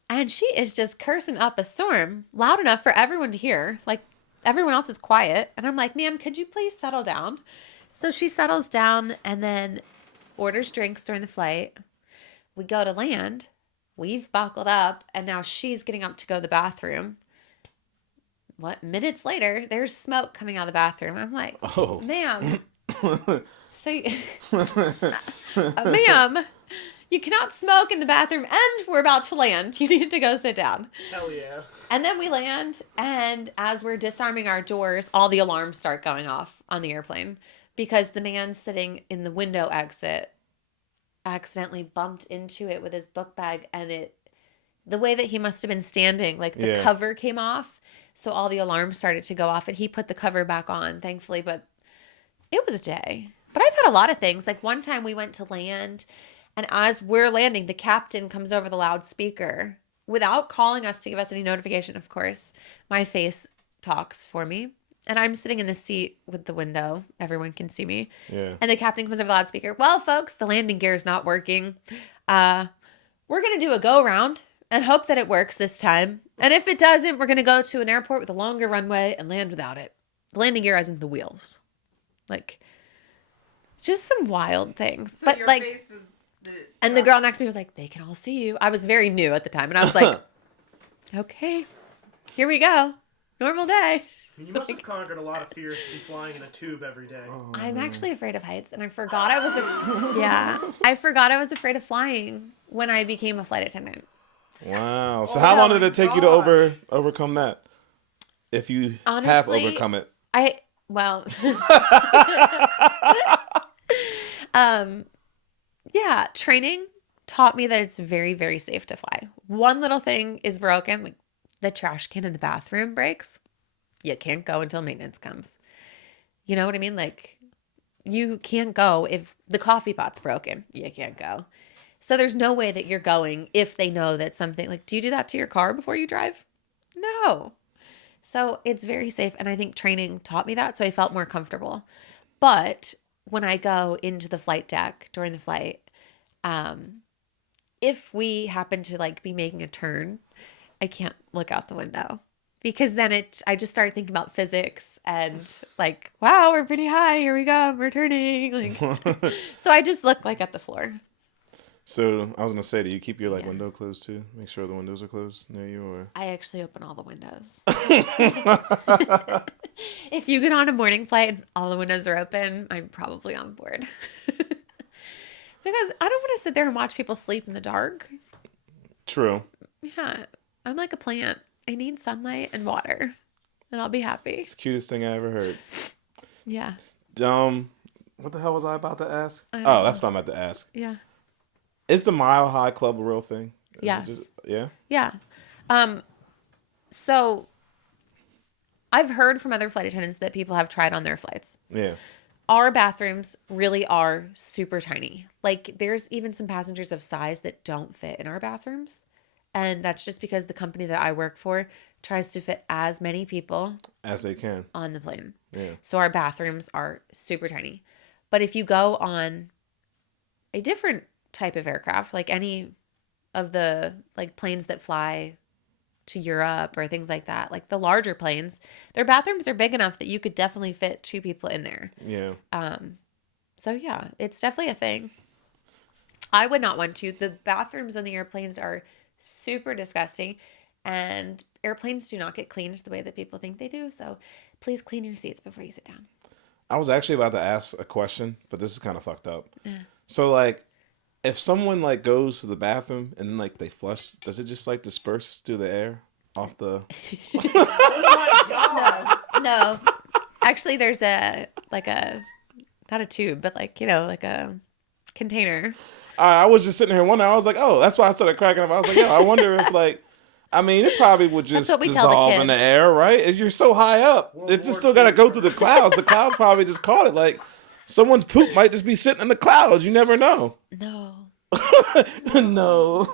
And she is just cursing up a storm, loud enough for everyone to hear. Like, everyone else is quiet. And I'm like, ma'am, could you please settle down? So she settles down and then orders drinks during the flight. We go to land. We've buckled up. And now she's getting up to go to the bathroom. Minutes later, there's smoke coming out of the bathroom. I'm like, Oh. ma'am. So, ma'am, you cannot smoke in the bathroom, and we're about to land. You need to go sit down. Hell yeah. And then we land, and as we're disarming our doors, all the alarms start going off on the airplane, because the man sitting in the window exit accidentally bumped into it with his book bag, and the way that he must have been standing, like the Yeah. cover came off. So all the alarms started to go off, and he put the cover back on, thankfully. But it was a day. But I've had a lot of things. Like one time we went to land, and as we're landing, the captain comes over the loudspeaker without calling us to give us any notification, of course. My face talks for me. And I'm sitting in the seat with the window. Everyone can see me. Yeah. And the captain comes over the loudspeaker. Well, folks, the landing gear is not working. We're going to do a go round and hope that it works this time. And if it doesn't, we're going to go to an airport with a longer runway and land without it. The landing gear isn't the wheels. Like, just some wild things. So but your like, face was and the girl next to me was like, they can all see you. I was very new at the time. And I was like, okay, here we go. Normal day. You must have conquered a lot of fears to be flying in a tube every day. I'm actually afraid of heights, and I forgot I was I forgot I was afraid of flying when I became a flight attendant. Wow. So Oh how long my did it take you to overcome that? If you have Honestly, overcome it. Yeah, training taught me that it's very, very safe to fly. One little thing is broken, like the trash can in the bathroom breaks. You can't go until maintenance comes. You know what I mean? Like, you can't go if the coffee pot's broken. You can't go. So there's no way that you're going if they know that something, like, do you do that to your car before you drive? No. So it's very safe. And I think training taught me that. So I felt more comfortable. But when I go into the flight deck during the flight, if we happen to like be making a turn, I can't look out the window. Because then I just start thinking about physics and like, wow, we're pretty high. Here we go. We're turning. Like, so I just look like at the floor. So I was gonna say, do you keep your Yeah. window closed too? Make sure the windows are closed near you, or I actually open all the windows. If you get on a morning flight and all the windows are open, I'm probably on board. Because I don't want to sit there and watch people sleep in the dark. True. Yeah, I'm like a plant. I need sunlight and water, and I'll be happy. It's the cutest thing I ever heard. Yeah. What the hell was I about to ask? I don't Oh, know. that's what I'm about to ask. Yeah. Is the Mile High Club a real thing? Is it Yes. Yeah. Yeah. So I've heard from other flight attendants that people have tried on their flights. Yeah. Our bathrooms really are super tiny. Like, there's even some passengers of size that don't fit in our bathrooms. And that's just because the company that I work for tries to fit as many people As they can. on the plane. Yeah. So our bathrooms are super tiny. But if you go on a different type of aircraft, like any of the like planes that fly to Europe or things like that, like the larger planes, their bathrooms are big enough that you could definitely fit 2 people in there. Yeah. So yeah, it's definitely a thing. I would not want to. The bathrooms on the airplanes are super disgusting, and airplanes do not get cleaned the way that people think they do. So please clean your seats before you sit down. I was actually about to ask a question, but this is kind of fucked up. So like, if someone like goes to the bathroom and then like they flush, does it just like disperse through the air off the? Oh my god! No, actually, there's not a tube, but like, like a container. I was just sitting here wondering. I was like, oh, that's why I started cracking up. I was like, I wonder if like, I mean, it probably would just what we tell the dissolve in the kids. air, right? If you're so high up, World it just War still got to II. go through the clouds. The clouds probably just caught it. Like, someone's poop might just be sitting in the clouds. You never know. No. No.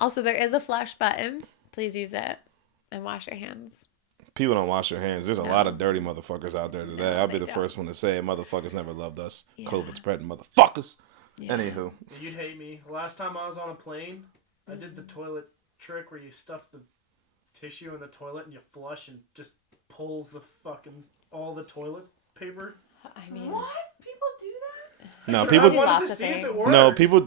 Also, there is a flush button. Please use it and wash your hands. People don't wash their hands. There's a No. lot of dirty motherfuckers out there today. No, I'll be they the don't. first one to say it. Motherfuckers never loved us. Yeah. COVID spreading motherfuckers. Yeah. Anywho. You'd hate me. Last time I was on a plane, I did the toilet trick where you stuff the tissue in the toilet and you flush and just pulls the fucking all the toilet paper. I mean, What? People do that? No, I people. do wanted lots to of see if things. it worked. No, people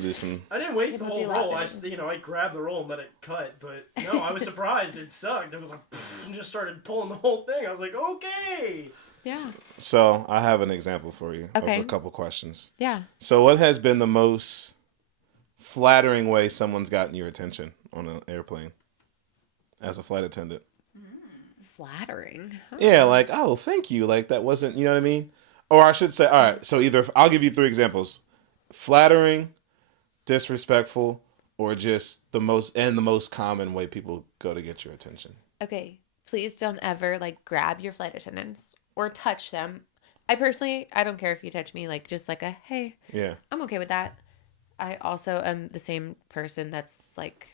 do some. I didn't waste the People whole do lots roll. of I things. I grabbed the roll and let it cut, but no, I was surprised. It sucked. It was like and just started pulling the whole thing. I was like, okay. yeah. So I have an example for you Okay. of a couple questions. Yeah. So what has been the most flattering way someone's gotten your attention on an airplane as a flight attendant? Flattering. Huh. Yeah, like, oh, thank you. Like, that wasn't, you know what I mean? Or I should say, all right, so either, I'll give you 3 examples. Flattering, disrespectful, or just the most common way people go to get your attention? Okay, please don't ever like grab your flight attendants or touch them. I don't care if you touch me, like just like a hey, Yeah. I'm okay with that. I also am the same person that's like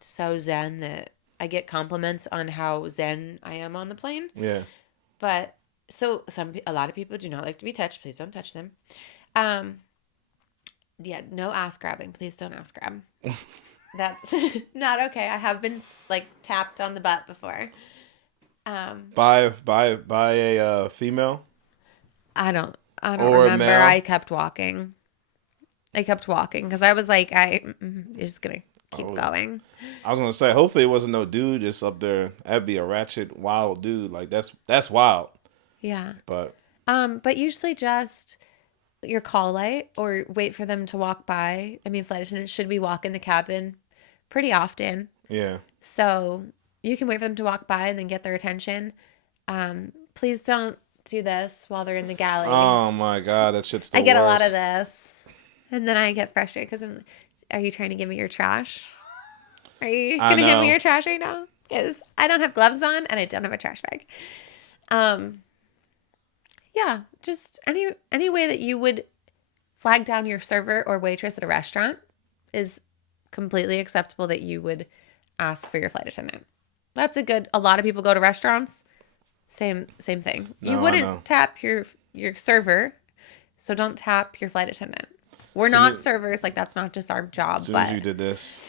so zen that I get compliments on how zen I am on the plane. Yeah. But so a lot of people do not like to be touched. Please don't touch them. Um, yeah, no ass grabbing. Please don't ass grab. That's not okay. I have been like tapped on the butt before. By a female I don't or a remember. male. I kept walking because I was like, you're just gonna keep Oh. going. I was gonna say, hopefully it wasn't no dude just up there. That'd be a ratchet, wild dude. Like that's wild. Yeah. But But usually just your call light or wait for them to walk by. I mean, flight attendants should be walking the cabin pretty often. yeah. So you can wait for them to walk by and then get their attention. Please don't do this while they're in the galley. Oh my god, that shit's the I get a lot worst. of this. And then I get frustrated because are you trying to give me your trash? Are you I going to give me know. your trash right now? Because I don't have gloves on and I don't have a trash bag. Yeah, just any way that you would flag down your server or waitress at a restaurant is completely acceptable that you would ask for your flight attendant. That's a lot of people go to restaurants. Same thing. No, You I know. wouldn't tap your server, so don't tap your flight attendant. We're So not you- servers, like that's not just our job. As soon but as you did this,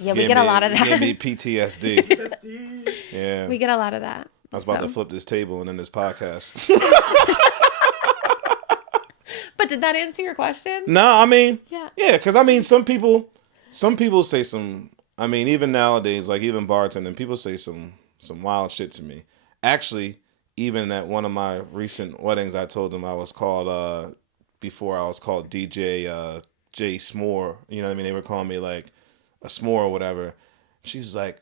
yeah, we get a lot of It gave me that. PTSD. SD. Yeah. We get a lot of that. I was about to So- flip this table and end this podcast. But did that answer your question? No, I mean, Yeah. because I mean, some people say some. I mean, even nowadays, like even bartending, people say some wild shit to me. Actually, even at one of my recent weddings, I told them I was called before I was called DJ J-Smoove. You know what I mean? They were calling me like a s'more or whatever. She's like,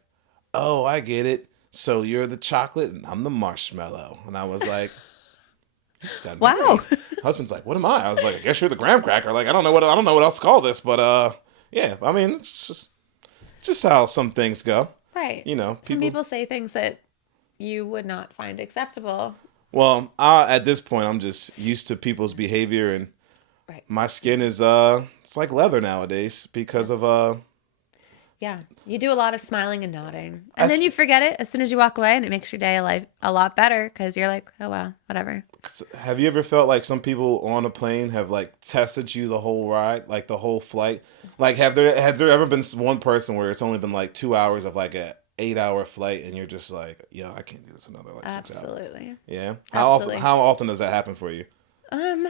"Oh, I get it. So you're the chocolate and I'm the marshmallow." And I was like, "You just got Wow. married." Husband's like, "What am I?" I was like, "I guess you're the graham cracker." Like, I don't know what else to call this, but yeah. I mean, it's just how some things go. Right. You know, Some people say things that you would not find acceptable. Well, at this point, I'm just used to people's behavior, and Right. my skin is it's like leather nowadays because of Yeah. You do a lot of smiling and nodding. I And then s- you forget it as soon as you walk away, and it makes your day a lot better because you're like, oh, well, whatever. Have you ever felt like some people on a plane have like tested you the whole ride, like the whole flight? Like, has there ever been one person where it's only been like 2 hours of like a 8-hour flight, and you're just like, yeah, I can't do this another like 6 hours. Absolutely. Yeah. Absolutely. How often does that happen for you? Um,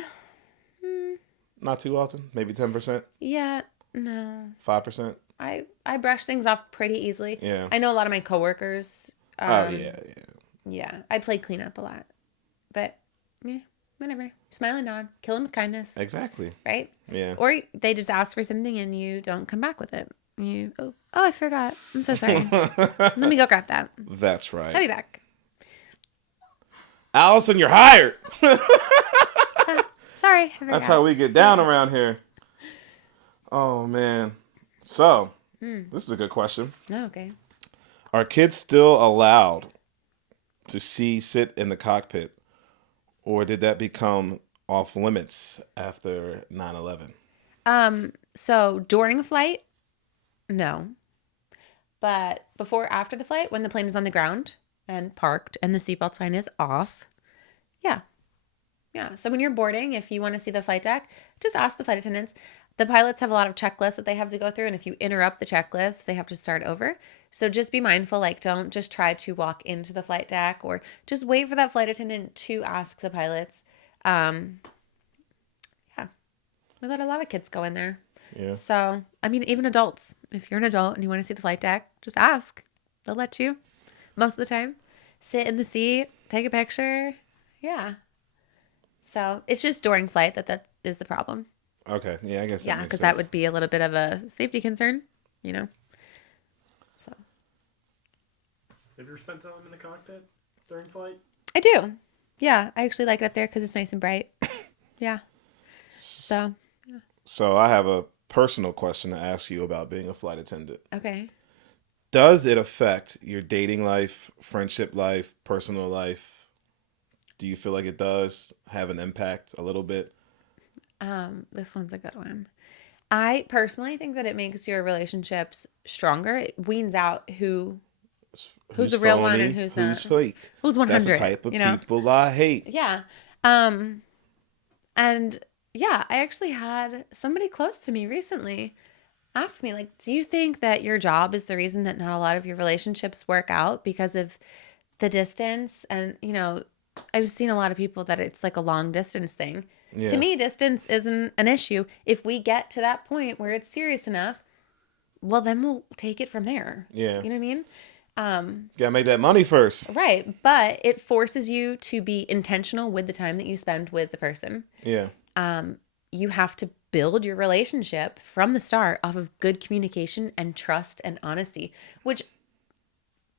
Not too often. Maybe 10%, yeah, no. 5%. I brush things off pretty easily. Yeah. I know a lot of my coworkers. Oh yeah. Yeah. I play cleanup a lot. But, yeah, whatever. Smile and nod. Kill them with kindness. Exactly. Right? Yeah. Or they just ask for something and you don't come back with it. I forgot. I'm so sorry. Let me go grab that. That's right. I'll be back. Allison, you're hired. Sorry, I forgot. That's how we get down around here. Oh man. So, this is a good question. Oh, okay. Are kids still allowed to sit in the cockpit, or did that become off limits after 9/11? So during a flight, no. But after the flight, when the plane is on the ground and parked and the seatbelt sign is off, yeah. Yeah. So when you're boarding, if you want to see the flight deck, just ask the flight attendants. The pilots have a lot of checklists that they have to go through. And if you interrupt the checklist, they have to start over. So just be mindful, like don't just try to walk into the flight deck or just wait for that flight attendant to ask the pilots. Yeah. We let a lot of kids go in there. Yeah. So, I mean, even adults, if you're an adult and you want to see the flight deck, just ask. They'll let you most of the time. Sit in the seat, take a picture. Yeah. So, it's just during flight that is the problem. Okay. Yeah, I guess. Yeah, because that would be a little bit of a safety concern, you know? So, Have you ever spent time in the cockpit during flight? I do. Yeah, I actually like it up there because it's nice and bright. Yeah. So, So I have a personal question to ask you about being a flight attendant. Okay. Does it affect your dating life, friendship life, personal life? Do you feel like it does have an impact a little bit? This one's a good one. I personally think that it makes your relationships stronger. It weans out who's the real one and who's not. fake. Who's 100. That's the type of you know? people I hate. Yeah. And yeah, I actually had somebody close to me recently ask me, like, do you think that your job is the reason that not a lot of your relationships work out because of the distance? And, I've seen a lot of people that it's like a long distance thing. Yeah. To me, distance isn't an issue. If we get to that point where it's serious enough, well, then we'll take it from there. Yeah. You know what I mean? Gotta make that money first. Right. But it forces you to be intentional with the time that you spend with the person. Yeah. You have to build your relationship from the start off of good communication and trust and honesty, which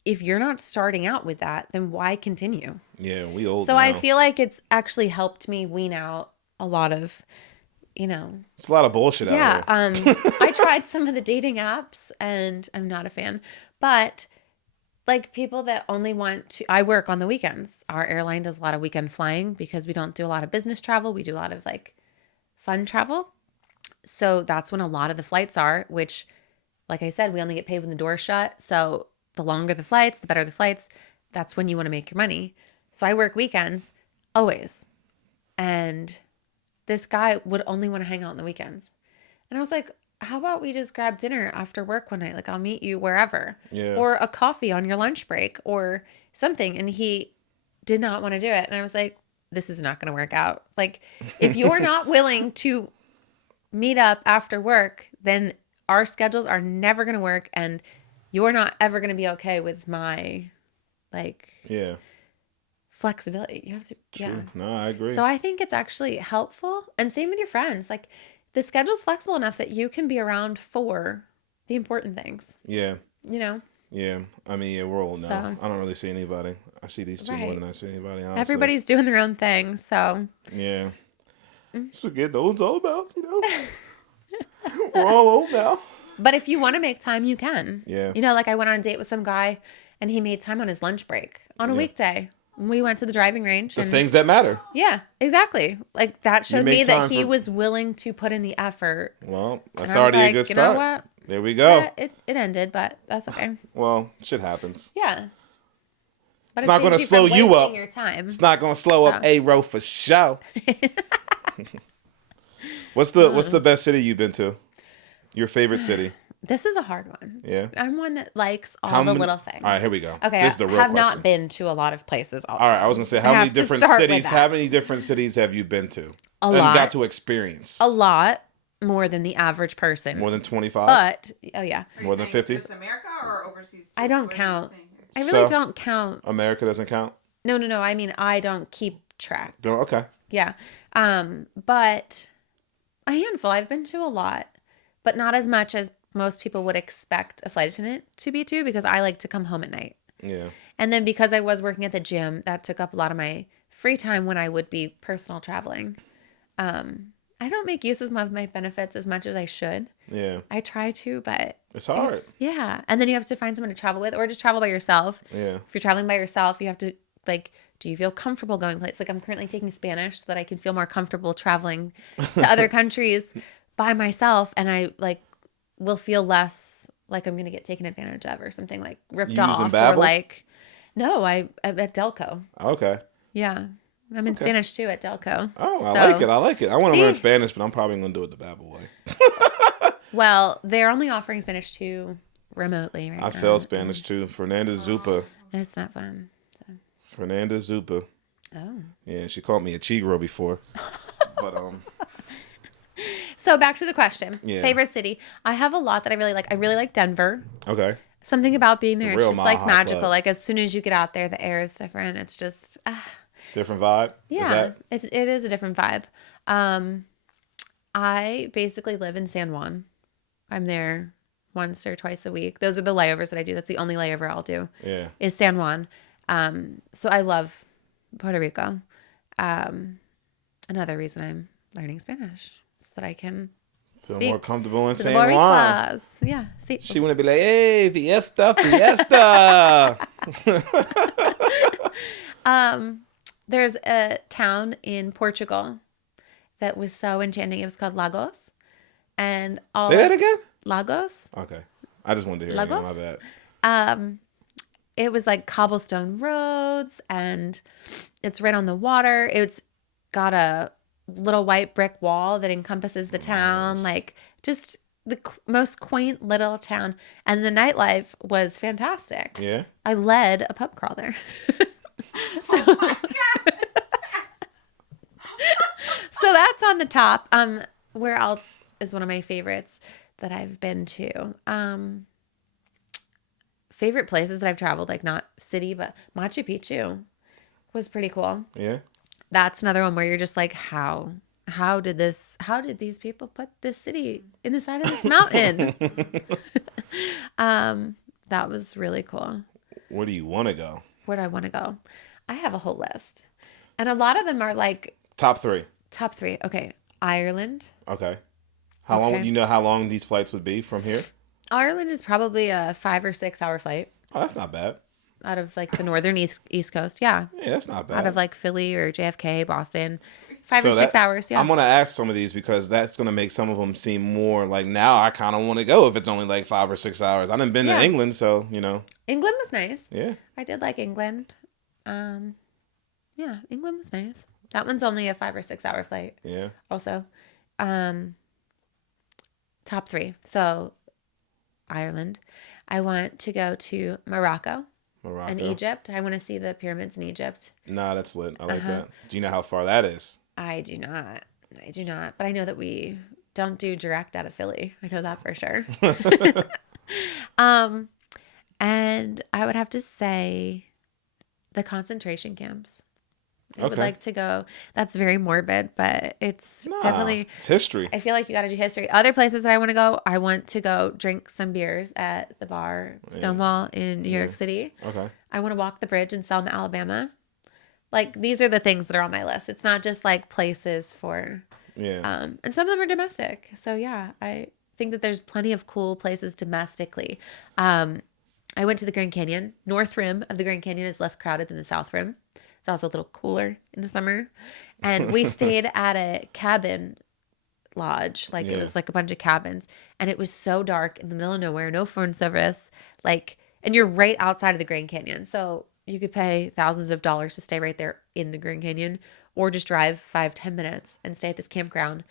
if you're not starting out with that, then why continue? Yeah, we old So now. I feel like it's actually helped me wean out a lot of, It's a lot of bullshit out here. I tried some of the dating apps and I'm not a fan, but like people that only I work on the weekends. Our airline does a lot of weekend flying because we don't do a lot of business travel. We do a lot of like fun travel. So that's when a lot of the flights are, which, like I said, we only get paid when the door's shut. So the longer the flights, the better the flights. That's when you want to make your money. So I work weekends always. And this guy would only want to hang out on the weekends. And I was like, how about we just grab dinner after work one night? Like, I'll meet you wherever. Yeah. Or a coffee on your lunch break or something. And he did not want to do it. And I was like, this is not going to work out. Like, if you're not willing to meet up after work, then our schedules are never going to work. And you're not ever going to be okay with my, flexibility. You have to, True. yeah. No, I agree. So I think it's actually helpful. And same with your friends. Like, the schedule's flexible enough that you can be around for the important things. Yeah. Yeah. I mean, yeah, we're old now. So. I don't really see anybody. I see these two more than I see anybody, honestly. Everybody's doing their own thing, so. Yeah. That's what getting old's all about, We're all old now. But if you want to make time, you can. Yeah. Like I went on a date with some guy and he made time on his lunch break on a weekday. We went to the driving range. The things that matter. Yeah, exactly. Like that showed me that he for... was willing to put in the effort. Well, that's already a good start. You know what? There we go. Yeah, it ended, but that's okay. Well, shit happens. Yeah. But it's not going to slow you up. Your time. It's not going to slow up A-Row for show. What's the best city you've been to? Your favorite city? This is a hard one. Yeah. I'm one that likes all the little things. All right, here we go. Okay, this is the real I have question. not been to a lot of places also. All right, I was going to say, how many different cities have you been to? A lot. And got to experience? A lot. More than the average person. More than 25? But, oh yeah. More than 50? Just America or overseas too? I don't count. I really don't count. America doesn't count? No. I mean, I don't keep track. Okay. Yeah. But a handful. I've been to a lot. But not as much as most people would expect a flight attendant to be to because I like to come home at night. Yeah. And then because I was working at the gym, that took up a lot of my free time when I would be personal traveling. I don't make use of my benefits as much as I should. Yeah. I try to, but it's hard. Yeah. And then you have to find someone to travel with or just travel by yourself. Yeah. If you're traveling by yourself, you have to do you feel comfortable going places? Like I'm currently taking Spanish so that I can feel more comfortable traveling to other countries by myself. And I will feel less like I'm going to get taken advantage of or something like ripped off or no, I'm at Delco. Okay. Yeah. I'm in Spanish too at Delco. Oh, I like it. I want to learn Spanish, but I'm probably going to do it the Babel way. Well, they're only offering Spanish too remotely right now. I failed Spanish too. Fernanda Zupa. It's not fun. So. Fernanda Zupa. Oh. Yeah, she called me a Chigro before. But So back to the question. Yeah. Favorite city. I have a lot that I really like. I really like Denver. Okay. Something about being there. It's just like Maha magical. Club. Like as soon as you get out there, the air is different. It's just different vibe. Yeah, it is a different vibe. I basically live in San Juan. I'm there once or twice a week. Those are the layovers that I do. That's the only layover I'll do. Yeah. Is San Juan. So I love Puerto Rico. Another reason I'm learning Spanish so that I can Feel more comfortable in to the saying wine. Boricuas. Yeah. See. She want to be like, hey, fiesta, fiesta. There's a town in Portugal that was so enchanting. It was called Lagos. And all Say that again? Lagos. Okay. I just wanted to hear it. Lagos? My bad. It was like cobblestone roads and it's right on the water. It's got a little white brick wall that encompasses the town. Nice. Like just the most quaint little town. And the nightlife was fantastic. Yeah? I led a pub crawl there. So, Oh my god. so that's on the top. Where else is one of my favorites that I've been to? Favorite places that I've traveled, like not city, but Machu Picchu was pretty cool. Yeah? That's another one where you're just like, how did these people put this city in the side of this mountain? That was really cool. Where do you want to go? Where do I want to go? I have a whole list. And a lot of them are like Top 3. top 3. Okay. Ireland. Okay. How long? Okay. You know how long these flights would be from here? Ireland is probably a 5 or 6 hour flight Oh, that's not bad. out of like the northern east coast. Yeah. Yeah, that's not bad. Out of like Philly or JFK, Boston. 5 or So 6 that- hours. Yeah. I'm going to ask some of these because that's going to make some of them seem more like now I kind of want to go if it's only like 5 or 6 hours. I done been Yeah. to England, so, you know. England was nice. Yeah. I did like England. Yeah, England was nice. That one's only a 5 or 6 hour flight. Yeah. Also, top 3. So, Ireland. I want to go to Morocco Morocco. and Egypt. I want to see the pyramids in Egypt. Nah, that's lit. I like Uh-huh. that. Do you know how far that is? I do not. But I know that we don't do direct out of Philly. I know that for sure. And I would have to say the concentration camps. I would Okay. like to go. That's very morbid, but it's Nah, definitely. it's history. I feel like you got to do history. Other places that I want to go drink some beers at the bar Stonewall in New York City. Okay. I want to walk the bridge in Selma, Alabama. Like these are the things that are on my list. It's not just like places for, Yeah. and some of them are domestic. So yeah, I think that there's plenty of cool places domestically. I went to the Grand Canyon. North rim of the Grand Canyon is less crowded than the South rim. It's also a little cooler in the summer. And we stayed at a cabin lodge. Like it Yeah. was like a bunch of cabins. And it was so dark in the middle of nowhere, no phone service. Like, and you're right outside of the Grand Canyon. So you could pay thousands of dollars to stay right there in the Grand Canyon or just drive 5-10 minutes and stay at this campground.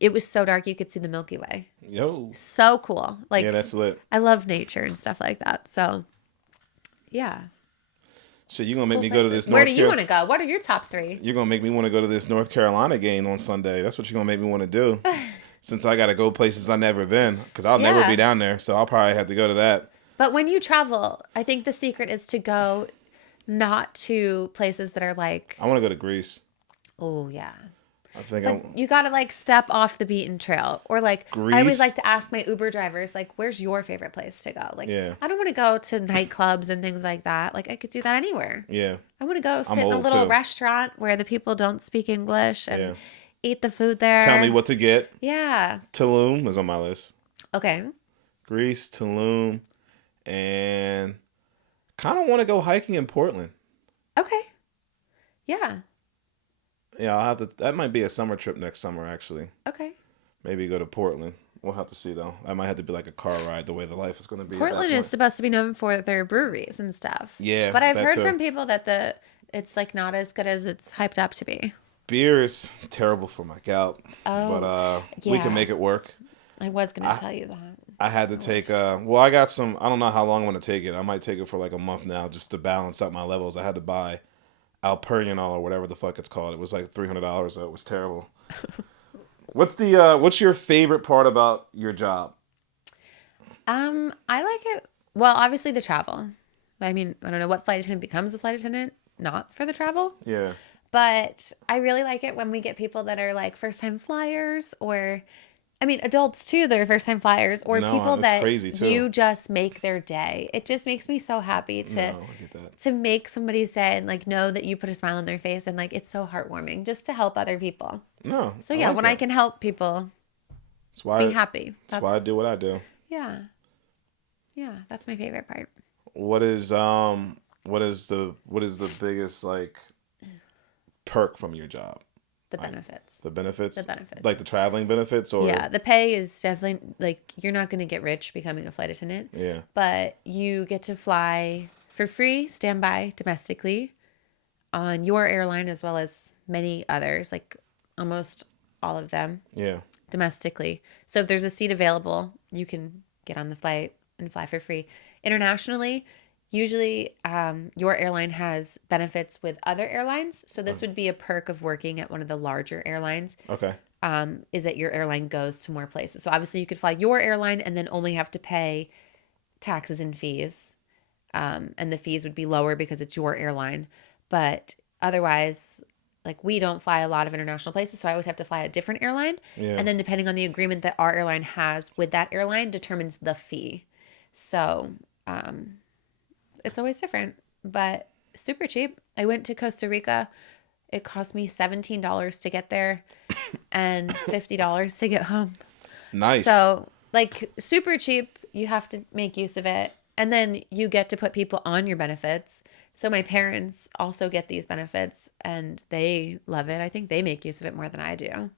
It was so dark you could see the Milky Way. Yo. So cool. Like Yeah, that's lit. I love nature and stuff like that. So yeah. Shit, you gonna make Cool me go to places. this. Where do you want to go? What are your top 3? You're gonna make me want to go to this North Carolina game on Sunday. That's what you're gonna make me want to do. Since I gotta go places I've never been, because I'll never Yeah. be down there, so I'll probably have to go to that. But when you travel, I think the secret is to go not to places that are like, I want to go to Greece. oh yeah. I think But you got to like step off the beaten trail, or like I always Greece? like to ask my Uber drivers, like, where's your favorite place to go? Like, Yeah. I don't want to go to nightclubs and things like that. Like, I could do that anywhere. yeah. I want to go sit I'm in a old, little too. restaurant where the people don't speak English and Yeah. eat the food there. Tell me what to get. Yeah. Tulum is on my list. Okay. Greece, Tulum, and kind of want to go hiking in Portland. Okay. Yeah. Yeah, I'll have to. That might be a summer trip next summer, actually. Okay. Maybe go to Portland. We'll have to see though. I might have to be like a car ride the way the life is going to be. at that Portland is point. supposed to be known for their breweries and stuff. Yeah, But I've that heard too. from people that it's like not as good as it's hyped up to be. Beer is terrible for my gout, Oh, but we yeah. can make it work. I was going to tell you that. I had to take well, I got some. I don't know how long I'm going to take it. I might take it for like a month now, just to balance out my levels. I had to buy Alperianol or whatever the fuck it's called. It was like $300, so it was terrible. What's your favorite part about your job? I like it. Well, obviously the travel. I mean, I don't know what flight attendant becomes a flight attendant, not for the travel. Yeah. But I really like it when we get people that are like first time flyers, or I mean adults too that are first time flyers, or No, people it's that crazy, too. you just make their day. It just makes me so happy No, to I get that. to make somebody's day and like know that you put a smile on their face, and like it's so heartwarming just to help other people. No. So yeah, like when that. I can help people, be happy. That's why I do what I do. Yeah. Yeah, that's my favorite part. What is the biggest like perk from your job? The benefits. The benefits? The benefits. Like the traveling benefits or Yeah, the pay is definitely like you're not going to get rich becoming a flight attendant. Yeah. But you get to fly for free, standby domestically on your airline as well as many others, like almost all of them. Yeah. Domestically. So if there's a seat available, you can get on the flight and fly for free. Internationally, usually your airline has benefits with other airlines. So this would be a perk of working at one of the larger airlines. Okay. Is that your airline goes to more places. So obviously you could fly your airline and then only have to pay taxes and fees. And the fees would be lower because it's your airline. But otherwise, like we don't fly a lot of international places, so I always have to fly a different airline. Yeah. And then depending on the agreement that our airline has with that airline determines the fee. So it's always different, but super cheap. I went to Costa Rica. It cost me $17 to get there and $50 to get home. Nice. So like super cheap. You have to make use of it. And then you get to put people on your benefits. So my parents also get these benefits and they love it. I think they make use of it more than I do.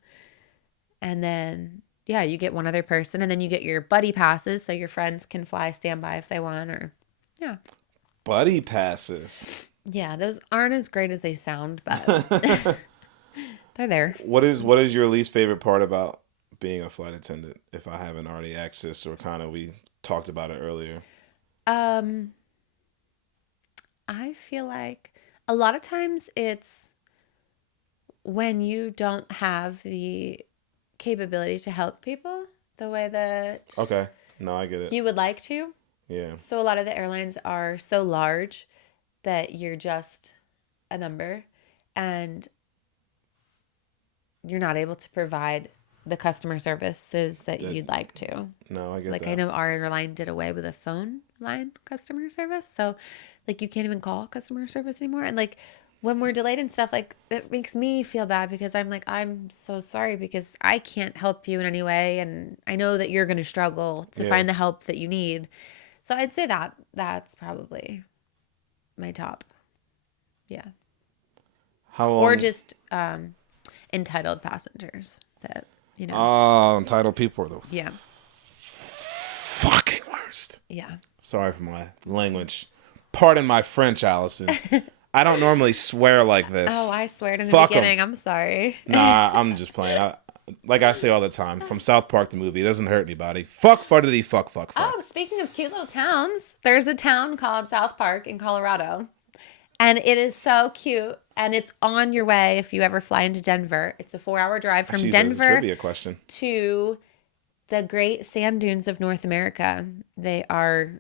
And then, yeah, you get one other person and then you get your buddy passes so your friends can fly standby if they want or, yeah. Buddy passes. Yeah, those aren't as great as they sound, but they're there. What is your least favorite part about being a flight attendant, if I haven't already asked this or kind of we talked about it earlier? I feel like a lot of times it's when you don't have the capability to help people the way that Okay. No, I get it. you would like to. Yeah. So a lot of the airlines are so large that you're just a number and you're not able to provide the customer services that you'd like to. No, I get Like that. I know our airline did away with a phone line customer service. So like you can't even call customer service anymore. And like when we're delayed and stuff, like that makes me feel bad because I'm like, I'm so sorry because I can't help you in any way. And I know that you're going to struggle to find the help that you need. So I'd say that's probably my top. Yeah. How long? Or just entitled passengers that, you know. Oh, entitled people are the Yeah. fucking worst. Yeah. Sorry for my language. Pardon my French, Allison. I don't normally swear like this. Oh, I swear in the Fuck 'em. beginning. I'm sorry. Nah, I'm just playing. Like I say all the time, from South Park the movie, it doesn't hurt anybody. Fuck, fuddity, fuck. Oh, speaking of cute little towns, there's a town called South Park in Colorado. And it is so cute. And it's on your way if you ever fly into Denver. It's a 4-hour drive from Actually, there's a Denver trivia question. to the Great Sand Dunes of North America. They are,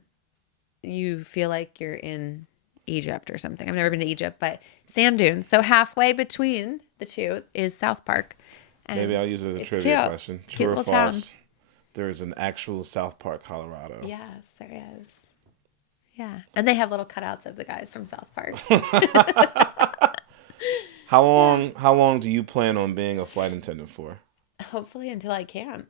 you feel like you're in Egypt or something. I've never been to Egypt, but sand dunes. So halfway between the two is South Park. And Maybe I'll use it as a it's trivia cute. question. Cute True or little false? town. There is an actual South Park, Colorado. Yes, there is. Yeah. And they have little cutouts of the guys from South Park. How long do you plan on being a flight attendant for? Hopefully until I can.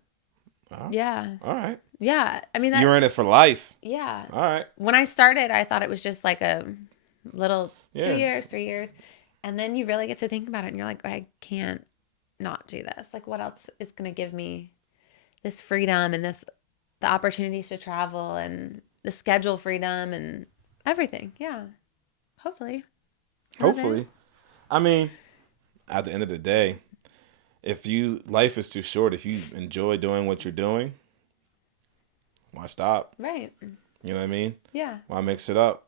Oh, Yeah. all right. Yeah. I mean, You're in it for life. yeah. All right. When I started, I thought it was just like a little 2 Yeah. years, 3 years. And then you really get to think about it and you're like, I can't not do this. Like what else is going to give me this freedom and the opportunities to travel and the schedule freedom and everything. Yeah. Hopefully. Hopefully. I mean, at the end of the day, life is too short. If you enjoy doing what you're doing, why stop? Right. You know what I mean? Yeah. Why mix it up?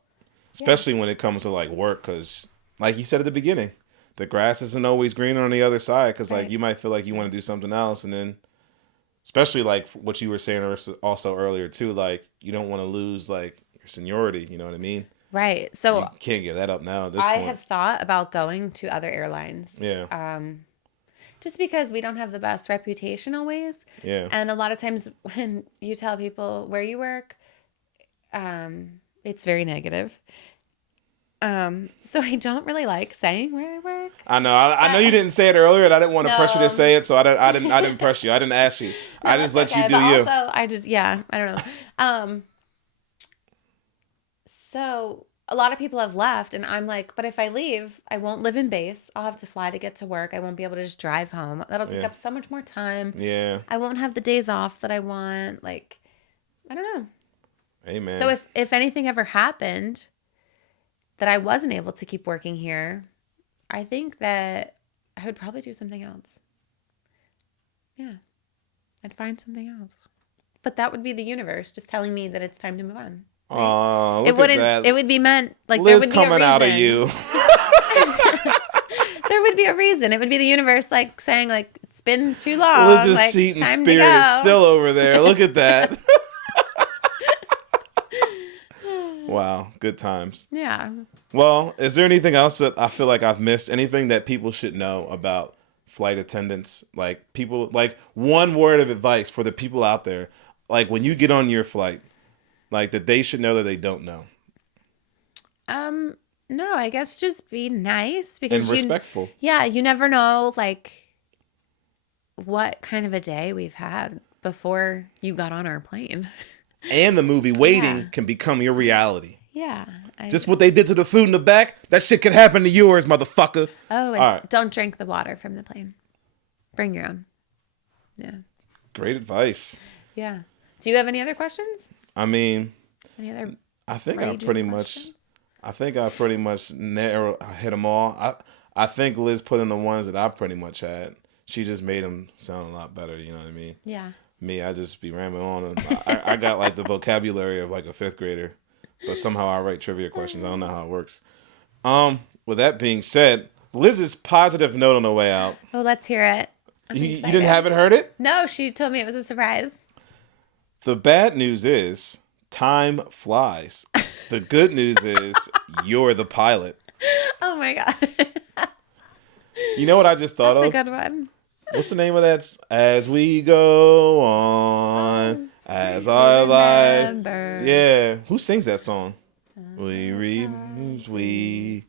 Especially when it comes to like work, because like you said at the beginning, the grass isn't always greener on the other side. Because like Right. you might feel like you want to do something else, and then, especially like what you were saying also earlier too, like you don't want to lose like your seniority. You know what I mean? Right. So You can't give that up now at this I point. have thought about going to other airlines. Yeah. Just because we don't have the best reputation always. Yeah. And a lot of times when you tell people where you work, it's very negative. So I don't really like saying where I work. I know. I know you didn't say it earlier, and I didn't want to press you to No. say it, so I didn't press you. I didn't ask you. I No, just that's let you okay, do but you. Also, I don't know. So a lot of people have left, and I'm like, but if I leave, I won't live in base. I'll have to fly to get to work. I won't be able to just drive home. That'll take Yeah. up so much more time. Yeah. I won't have the days off that I want. Like, I don't know. Amen. So if anything ever happened that I wasn't able to keep working here, I think that I would probably do something else. Yeah. I'd find something else. But that would be the universe just telling me that it's time to move on. Right? Oh, It look at wouldn't. that. It would be meant like Liz there would be a coming reason. out of you. There would be a reason. It would be the universe like saying like it's been too long. Liz's Like seat it's and time spirit to is go. still over there. Look at that. Wow, good times. Yeah. Well, is there anything else that I feel like I've missed? Anything that people should know about flight attendants? Like people, like one word of advice for the people out there, like when you get on your flight, like that they should know that they don't know. No, I guess just be nice And because respectful. Yeah, you never know like what kind of a day we've had before you got on our plane. And the movie Waiting Yeah. can become your reality. Yeah. Just what they did to the food in the back, that shit could happen to yours, motherfucker. Oh, and All right. don't drink the water from the plane. Bring your own. Yeah. Great advice. Yeah. Do you have any other questions? I mean, Any other I think I raging pretty questions? much hit them all. I think Liz put in the ones that I pretty much had. She just made them sound a lot better. You know what I mean? Yeah. Me, I just be rambling on. And I got like the vocabulary of like a fifth grader, but somehow I write trivia questions. I don't know how it works. With that being said, Liz's positive note on the way out. Oh, let's hear it. You haven't heard it? No, she told me it was a surprise. The bad news is time flies. The good news is you're the pilot. Oh my God. You know what I just thought That's a of? good one. What's the name of that? As we go on, as our life. Remember. Yeah. Who sings that song? We read, we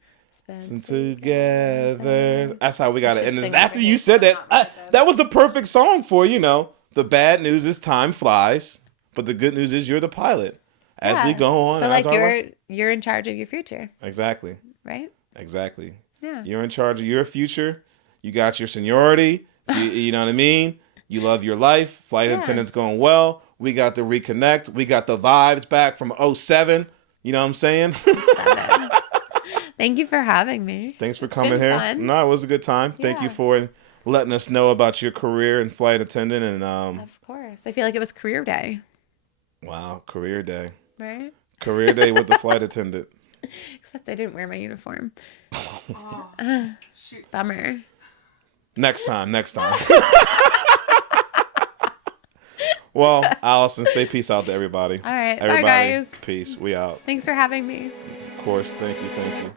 listen together. That's how we got to should end this. sing After it. you said that, that was a perfect song for, you know. The bad news is time flies, but the good news is you're the pilot. As we go on. So as like our you're in charge of your future, Exactly. right? Exactly. Yeah. You're in charge of your future. You got your seniority. You know what I mean? You love your life. Flight Yeah. attendant's going well. We got the reconnect. We got the vibes back from 07. You know what I'm saying? Thank you for having me. Thanks for coming been here. fun. No, it was a good time. Thank you Yeah. for letting us know about your career in flight attendant. And Of course. I feel like it was career day, wow, career day. right? Career day with the flight attendant. Except I didn't wear my uniform. Oh, shoot. Bummer. Next time. Well, Allison, say peace out to everybody. All right. Bye, Everybody, guys. peace. We out. Thanks for having me. Of course. Thank you.